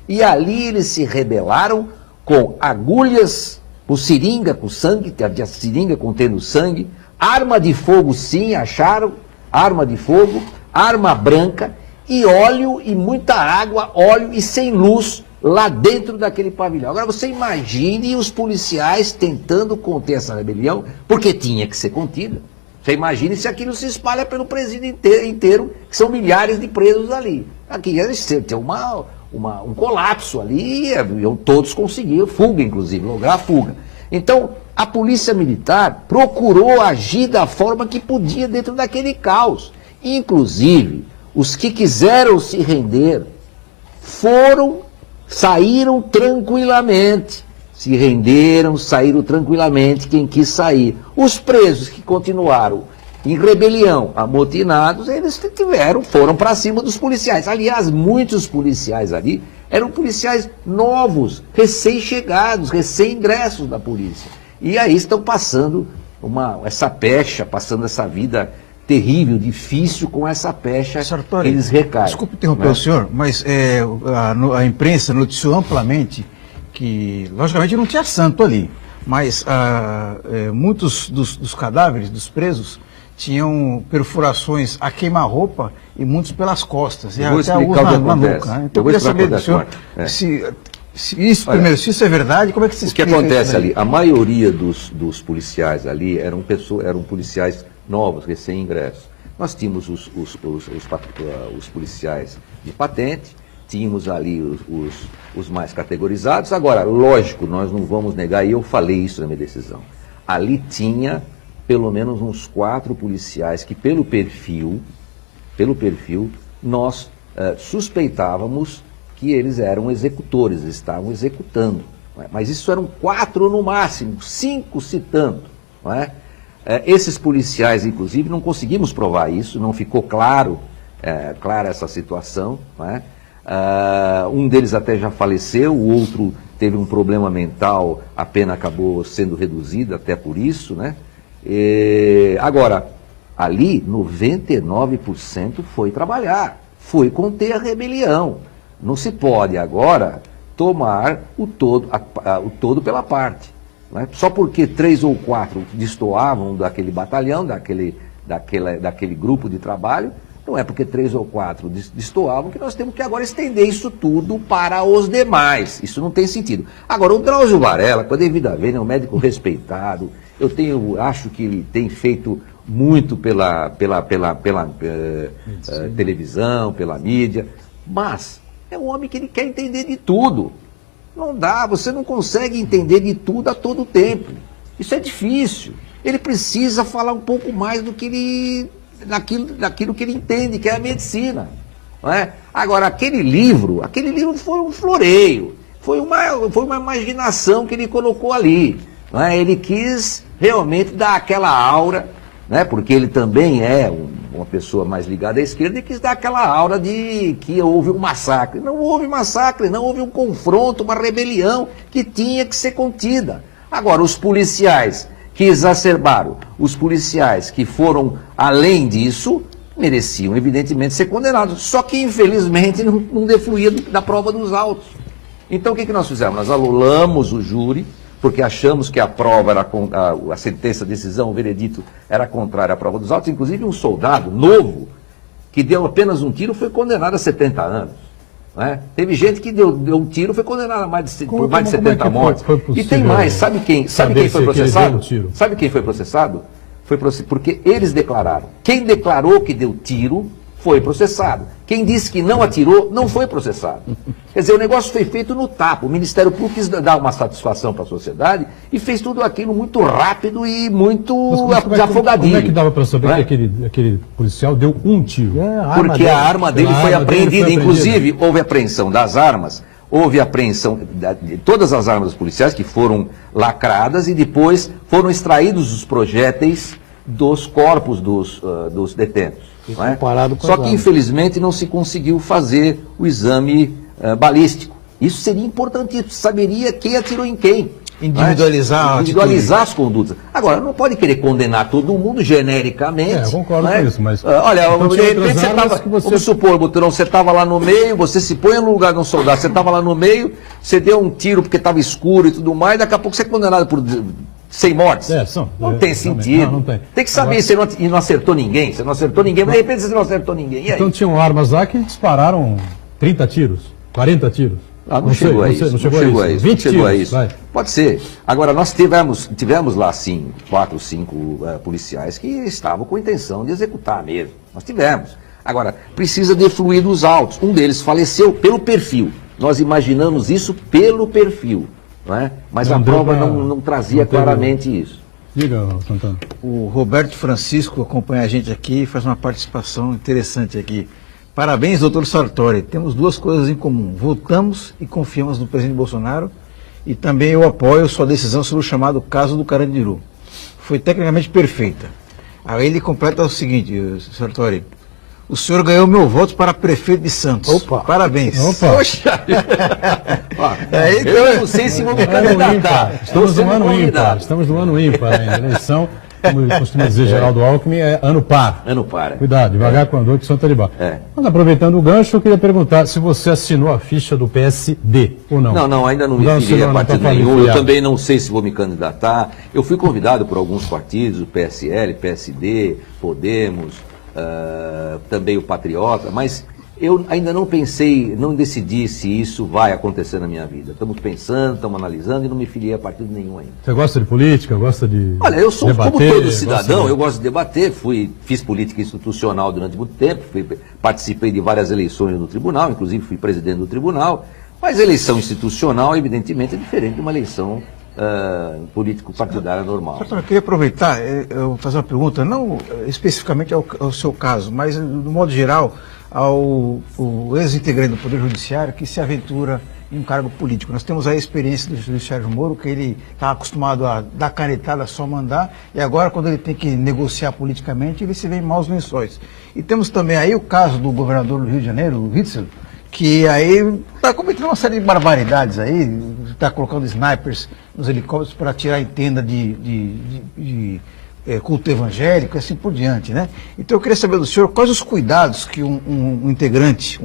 E ali eles se rebelaram com agulhas, com seringa com sangue, havia seringa contendo sangue, arma de fogo sim, acharam, arma de fogo, arma branca e óleo e muita água, óleo e sem luz lá dentro daquele pavilhão. Agora você imagine os policiais tentando conter essa rebelião, porque tinha que ser contida. Você imagine se aquilo se espalha pelo presídio inteiro, que são milhares de presos ali. Aqui ia ter um colapso ali, iam todos conseguir fuga, inclusive, lograr a fuga. Então, a polícia militar procurou agir da forma que podia dentro daquele caos. Inclusive, os que quiseram se render saíram tranquilamente. Se renderam, saíram tranquilamente quem quis sair. Os presos que continuaram em rebelião, amotinados, eles foram para cima dos policiais. Aliás, muitos policiais ali eram policiais novos, recém-chegados, recém-ingressos da polícia. E aí estão passando essa pecha, passando essa vida terrível, difícil, com essa pecha que eles recaem. Desculpe interromper o senhor, mas a imprensa noticiou amplamente que, logicamente, não tinha santo ali, mas muitos dos cadáveres dos presos tinham perfurações a queima-roupa e muitos pelas costas, e até alguns na nuca. Né? Então eu queria saber do senhor se isso é verdade, como é que se explica? O que acontece ali? A maioria dos policiais ali eram policiais novos, recém-ingressos. Nós tínhamos os policiais de patente, tínhamos ali os mais categorizados. Agora, lógico, nós não vamos negar, e eu falei isso na minha decisão, ali tinha pelo menos uns 4 policiais que, pelo perfil, nós suspeitávamos que eles eram executores, estavam executando. Não é? Mas isso eram 4 no máximo, 5 se tanto. Não é? Esses policiais, inclusive, não conseguimos provar isso, não ficou clara essa situação. Não é? Um deles até já faleceu, o outro teve um problema mental, a pena acabou sendo reduzida até por isso, né? Agora, ali 99% foi trabalhar, foi conter a rebelião. Não se pode agora tomar o todo pela parte. Não é? Só porque 3 ou 4 destoavam daquele batalhão, daquele grupo de trabalho, não é porque 3 ou 4 destoavam que nós temos que agora estender isso tudo para os demais. Isso não tem sentido. Agora, o Drauzio Varela, com a devida vênia, é um médico respeitado. Acho que ele tem feito muito pela televisão, pela mídia, mas é um homem que ele quer entender de tudo. Não dá, você não consegue entender de tudo a todo tempo. Isso é difícil. Ele precisa falar um pouco mais do que daquilo que ele entende, que é a medicina. Não é? Agora, aquele livro foi um floreio, foi uma imaginação que ele colocou ali. Não é? Ele quis realmente dar aquela aura, né? Porque ele também é uma pessoa mais ligada à esquerda, e quis dar aquela aura de que houve um massacre. Não houve massacre, não houve um confronto, uma rebelião que tinha que ser contida. Agora, os policiais que exacerbaram, os policiais que foram além disso, mereciam, evidentemente, ser condenados. Só que, infelizmente, não defluía da prova dos autos. Então, o que nós fizemos? Nós anulamos o júri, porque achamos que a prova era a sentença, a decisão, o veredito era contrária à prova dos autos. Inclusive, um soldado novo, que deu apenas um tiro, foi condenado a 70 anos. Né? Teve gente que deu um tiro, foi condenado por mais de 70 mortes. E tem mais, sabe quem foi processado? Sabe quem foi processado? Porque eles declararam. Quem declarou que deu tiro foi processado. Quem disse que não atirou, não foi processado. Quer dizer, o negócio foi feito no tapa. O Ministério Público quis dar uma satisfação para a sociedade e fez tudo aquilo muito rápido e muito afogadinho. Como é que dava para saber que aquele policial deu um tiro? Porque a arma dele foi apreendida. Inclusive, houve apreensão das armas, houve apreensão de todas as armas policiais que foram lacradas e depois foram extraídos os projéteis dos corpos dos detentos. Não é? Só que, infelizmente, não se conseguiu fazer o exame balístico. Isso seria importantíssimo, saberia quem atirou em quem. Individualizar as condutas. Agora, não pode querer condenar todo mundo genericamente. Eu concordo com isso, mas... Olha, de repente você estava, vamos supor, Buturão, você estava lá no meio, você se põe no lugar de um soldado, você estava lá no meio, você deu um tiro porque estava escuro e tudo mais, daqui a pouco você é condenado por 100 mortes. Não tem sentido. Não tem. Tem que saber, você não acertou ninguém, mas de repente você não acertou ninguém. E aí? Então tinham armas lá que dispararam 30 tiros, 40 tiros. Não chegou a isso. Não chegou a isso. 20 chegou a tiros, isso. vai. Pode ser. Agora, nós tivemos lá, sim, 4 ou 5 policiais que estavam com intenção de executar mesmo. Nós tivemos. Agora, precisa de fluidos altos. Um deles faleceu pelo perfil. Nós imaginamos isso pelo perfil. Não é? Mas a prova não trazia claramente isso. Diga, Santana. O Roberto Francisco acompanha a gente aqui e faz uma participação interessante aqui. Parabéns, doutor Sartori. Temos 2 coisas em comum. Votamos e confiamos no presidente Bolsonaro e também eu apoio sua decisão sobre o chamado caso do Carandiru. Foi tecnicamente perfeita. Aí ele completa o seguinte, Sartori. O senhor ganhou meu voto para prefeito de Santos. Opa! Parabéns. Opa! Poxa! Eu não sei se vou me candidatar. Estamos no ano ímpar. Estamos no ano ímpar ainda. A eleição, como costuma dizer Geraldo Alckmin, é ano par. Ano par. Cuidado, devagar com a dor que o Santa de bar. Mas aproveitando o gancho, eu queria perguntar se você assinou a ficha do PSD ou não. Não, ainda não me filiei a partido nenhum. Eu também não sei se vou me candidatar. Eu fui convidado por alguns partidos, o PSL, PSD, Podemos, também o Patriota, mas eu ainda não pensei, não decidi se isso vai acontecer na minha vida. Estamos pensando, estamos analisando e não me filiei a partido nenhum ainda. Você gosta de política? Gosta de Olha, eu sou debater, como todo cidadão, eu gosto de debater, fiz política institucional durante muito tempo, participei de várias eleições no tribunal, inclusive fui presidente do tribunal, mas eleição institucional, evidentemente, é diferente de uma eleição político-partidária normal. Eu queria aproveitar, eu fazer uma pergunta, não especificamente ao seu caso, mas do modo geral ao ex-integrante do Poder Judiciário que se aventura em um cargo político. Nós temos a experiência do juiz Sérgio Moro, que ele está acostumado a dar canetada, só mandar, e agora quando ele tem que negociar politicamente, ele se vê em maus lençóis. E temos também aí o caso do governador do Rio de Janeiro, o Witzel, que aí está cometendo uma série de barbaridades aí, está colocando snipers nos helicópteros para tirar em tenda de culto evangélico e assim por diante, né? Então eu queria saber do senhor quais os cuidados que um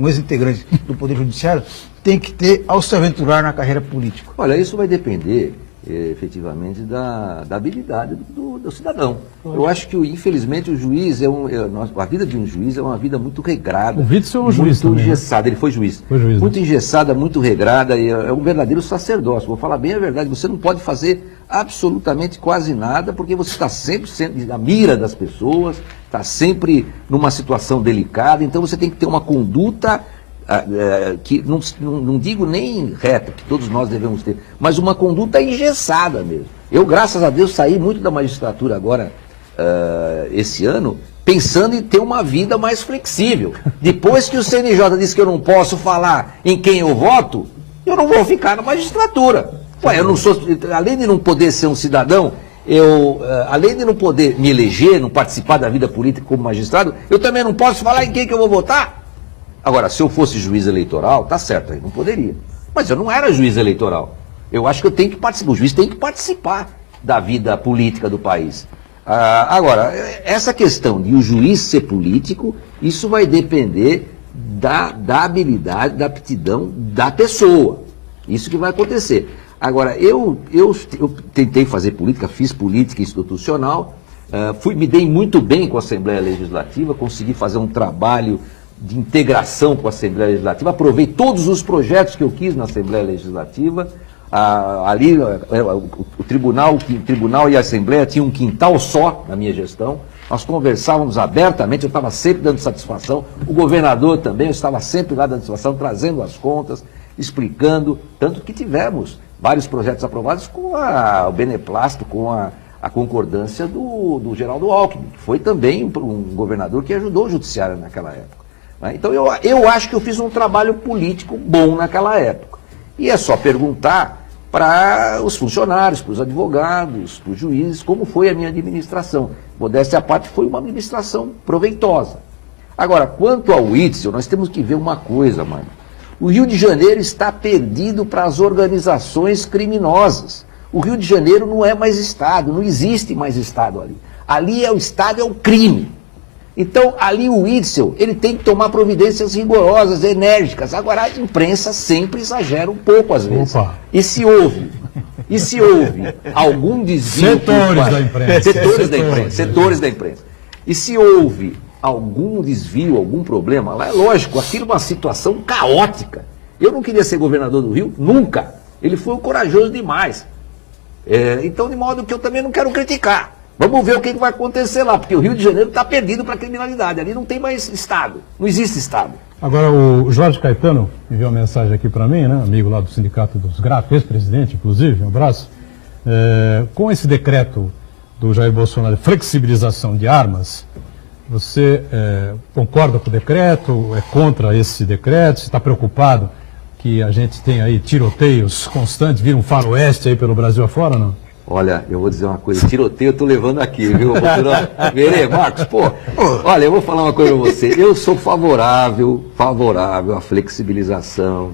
ex-integrante do Poder Judiciário tem que ter ao se aventurar na carreira política. Olha, isso vai depender efetivamente da habilidade do cidadão. Eu acho que, infelizmente, o juiz a vida de um juiz é uma vida muito regrada. O Witzel é um juiz muito também, engessada, ele foi juiz. Muito engessada, muito regrada, e é um verdadeiro sacerdócio. Vou falar bem a verdade, você não pode fazer absolutamente quase nada, porque você está sempre na mira das pessoas, está sempre numa situação delicada, então você tem que ter uma conduta que não digo nem reta, que todos nós devemos ter, mas uma conduta engessada mesmo. Eu, graças a Deus, saí muito da magistratura agora, esse ano, pensando em ter uma vida mais flexível. Depois que o CNJ disse que eu não posso falar em quem eu voto, eu não vou ficar na magistratura. Ué, eu não sou, além de não poder ser um cidadão, além de não poder me eleger, não participar da vida política como magistrado, eu também não posso falar em quem que eu vou votar. Agora, se eu fosse juiz eleitoral, tá certo, aí não poderia. Mas eu não era juiz eleitoral. Eu acho que eu tenho que participar, o juiz tem que participar da vida política do país. Agora, essa questão de o juiz ser político, isso vai depender da habilidade, da aptidão da pessoa. Isso que vai acontecer. Agora, eu tentei fazer política, fiz política institucional, me dei muito bem com a Assembleia Legislativa, consegui fazer um trabalho de integração com a Assembleia Legislativa, aprovei todos os projetos que eu quis na Assembleia Legislativa. Ali o tribunal e a Assembleia tinham um quintal só na minha gestão, nós conversávamos abertamente, eu estava sempre dando satisfação, o governador também, eu estava sempre lá dando satisfação, trazendo as contas, explicando, tanto que tivemos vários projetos aprovados com o beneplácito, com a concordância do Geraldo Alckmin, que foi também um governador que ajudou o judiciário naquela época. Então eu acho que eu fiz um trabalho político bom naquela época. E é só perguntar para os funcionários, para os advogados, para os juízes, como foi a minha administração. Modéstia à parte, foi uma administração proveitosa. Agora, quanto ao Witzel, nós temos que ver uma coisa, mano. O Rio de Janeiro está perdido para as organizações criminosas. O Rio de Janeiro não é mais Estado, não existe mais Estado ali. Ali o Estado é o crime. Então, ali o Witzel, ele tem que tomar providências rigorosas, enérgicas. Agora, a imprensa sempre exagera um pouco, às vezes. Opa. E se houve algum desvio... Setores da imprensa. E se houve algum desvio, algum problema, lá é lógico, aquilo é uma situação caótica. Eu não queria ser governador do Rio, nunca. Ele foi corajoso demais. Então, de modo que eu também não quero criticar. Vamos ver o que vai acontecer lá, porque o Rio de Janeiro está perdido para a criminalidade. Ali não tem mais Estado, não existe Estado. Agora, o Jorge Caetano enviou uma mensagem aqui para mim, né, amigo lá do Sindicato dos Gráficos, ex-presidente, inclusive, um abraço. Com esse decreto do Jair Bolsonaro de flexibilização de armas, você concorda com o decreto, é contra esse decreto, você está preocupado que a gente tem aí tiroteios constantes, vira um faroeste aí pelo Brasil afora, não? Olha, eu vou dizer uma coisa, tiroteio eu tô levando aqui, viu? Verê, Marcos, olha, eu vou falar uma coisa pra você. Eu sou favorável à flexibilização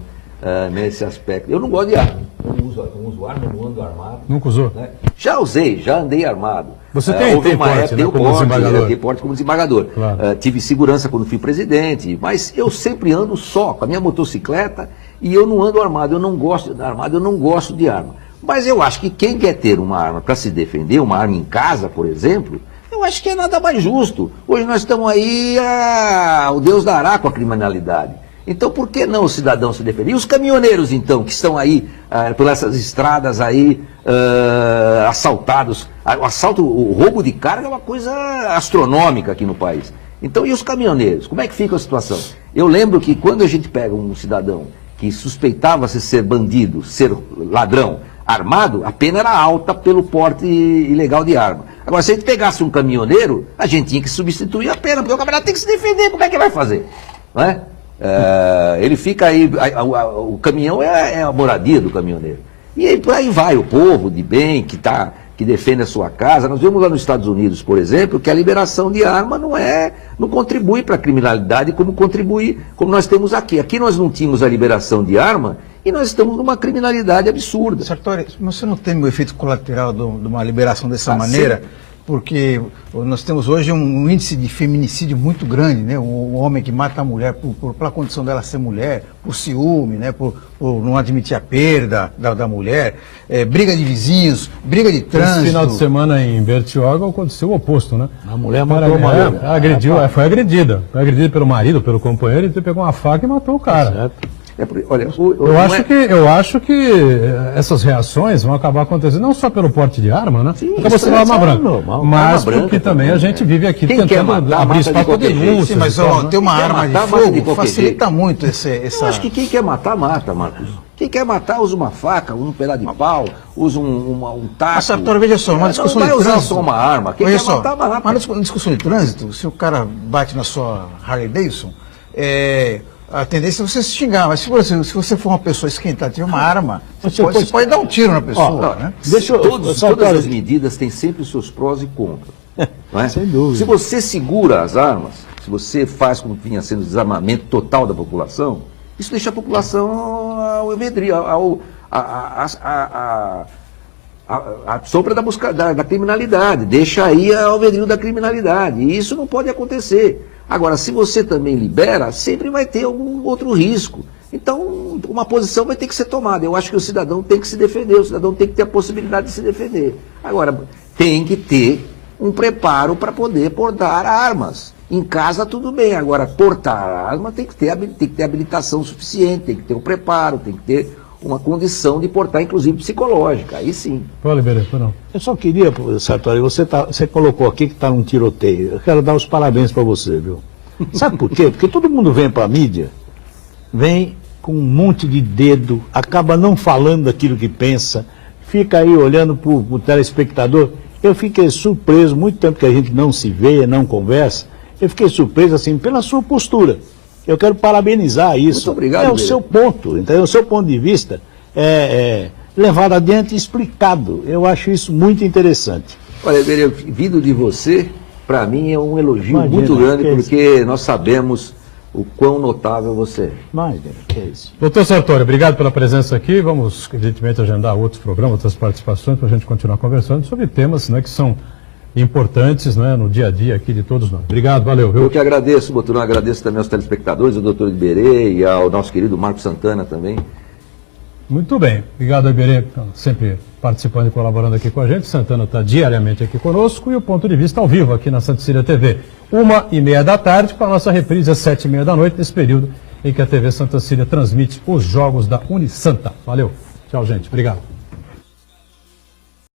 nesse aspecto. Eu não gosto de arma. Eu não uso arma, eu não ando armado. Nunca usou? Né? Já usei, já andei armado. Você tem porte, né, como desembargador? Tenho porte como desembargador. Claro. Tive segurança quando fui presidente, mas eu sempre ando só, com a minha motocicleta, e eu não ando armado. Eu não gosto de armado, eu não gosto de arma. Mas eu acho que quem quer ter uma arma para se defender, uma arma em casa, por exemplo, eu acho que é nada mais justo. Hoje nós estamos aí, o Deus dará com a criminalidade. Então por que não o cidadão se defender? E os caminhoneiros, então, que estão aí por essas estradas aí, assaltados. O roubo de carga é uma coisa astronômica aqui no país. Então, e os caminhoneiros? Como é que fica a situação? Eu lembro que quando a gente pega um cidadão que suspeitava-se ser bandido, ser ladrão, armado, a pena era alta pelo porte ilegal de arma. Agora, se a gente pegasse um caminhoneiro, a gente tinha que substituir a pena, porque o camarada tem que se defender, como é que vai fazer? Não é? Ele fica aí, o caminhão é a moradia do caminhoneiro. E aí, por aí vai o povo de bem, que defende a sua casa. Nós vemos lá nos Estados Unidos, por exemplo, que a liberação de arma não contribui para a criminalidade como nós temos aqui. Aqui nós não tínhamos a liberação de arma, e nós estamos numa criminalidade absurda. Sartori, você não teme o efeito colateral de uma liberação dessa maneira? Sim. Porque nós temos hoje um índice de feminicídio muito grande, né? O homem que mata a mulher pela condição dela ser mulher, por ciúme, né? por não admitir a perda da mulher, briga de vizinhos, briga de trânsito. Esse final de semana em Bertioga aconteceu o oposto, né? A mulher matou uma mulher. Foi agredida. Foi agredida pelo marido, pelo companheiro, e pegou uma faca e matou o cara. Certo. Olha, eu acho que essas reações vão acabar acontecendo não só pelo porte de arma, né? Sim, acabou sendo arma branca, normal, mas arma porque também a gente vive aqui tentando abrir espaço para denúncia. Mas ter uma arma de fogo facilita muito essa... Eu acho que quem quer matar, mata, Marcos. Quem quer matar usa uma faca, usa um pedaço de pau, usa um taco. Mas, Sartori, veja só, uma discussão de trânsito... Não vai usar só uma arma. Quem quer matar, mata. Mas na discussão de trânsito, se o cara bate na sua Harley Davidson, a tendência é você se xingar, mas se você for uma pessoa esquentada, tiver uma arma, você pode dar um tiro na pessoa. Né? Todas as medidas têm sempre os seus prós e contras. Não é? Sem dúvida. Se você segura as armas, se você faz como vinha sendo o desarmamento total da população, isso deixa a população ao evedrio, a sombra da criminalidade, deixa aí ao alvedrio da criminalidade. E isso não pode acontecer. Agora, se você também libera, sempre vai ter algum outro risco. Então, uma posição vai ter que ser tomada. Eu acho que o cidadão tem que se defender, o cidadão tem que ter a possibilidade de se defender. Agora, tem que ter um preparo para poder portar armas. Em casa, tudo bem. Agora, portar arma tem que ter habilitação suficiente, tem que ter um preparo, tem que ter uma condição de portar, inclusive psicológica. Aí sim. Fala, Iberê, não. Eu só queria, Sartori, você colocou aqui que está num tiroteio. Eu quero dar os parabéns para você, viu? Sabe por quê? Porque todo mundo vem para a mídia, vem com um monte de dedo, acaba não falando aquilo que pensa, fica aí olhando para o telespectador. Eu fiquei surpreso, muito tempo que a gente não se vê, não conversa, eu fiquei surpreso assim pela sua postura. Eu quero parabenizar isso. Muito obrigado, é o seu ponto, entendeu? O seu ponto de vista é levado adiante e explicado. Eu acho isso muito interessante. Olha, vindo de você, para mim é um elogio muito grande, porque nós sabemos o quão notável você é. Imagina, que é isso. Doutor Sartori, obrigado pela presença aqui. Vamos, evidentemente, agendar outros programas, outras participações, para a gente continuar conversando sobre temas, né, que são importantes, né, no dia a dia aqui de todos nós. Obrigado, valeu. Viu? Eu que agradeço, Boturão, agradeço também aos telespectadores, ao doutor Iberê e ao nosso querido Marcos Santana também. Muito bem, obrigado, Iberê, sempre participando e colaborando aqui com a gente. Santana está diariamente aqui conosco e o Ponto de Vista ao vivo aqui na Santa Cecília TV. 1h30 da tarde, com a nossa reprise às 7h30 da noite, nesse período em que a TV Santa Cecília transmite os jogos da Unisanta. Valeu. Tchau, gente. Obrigado.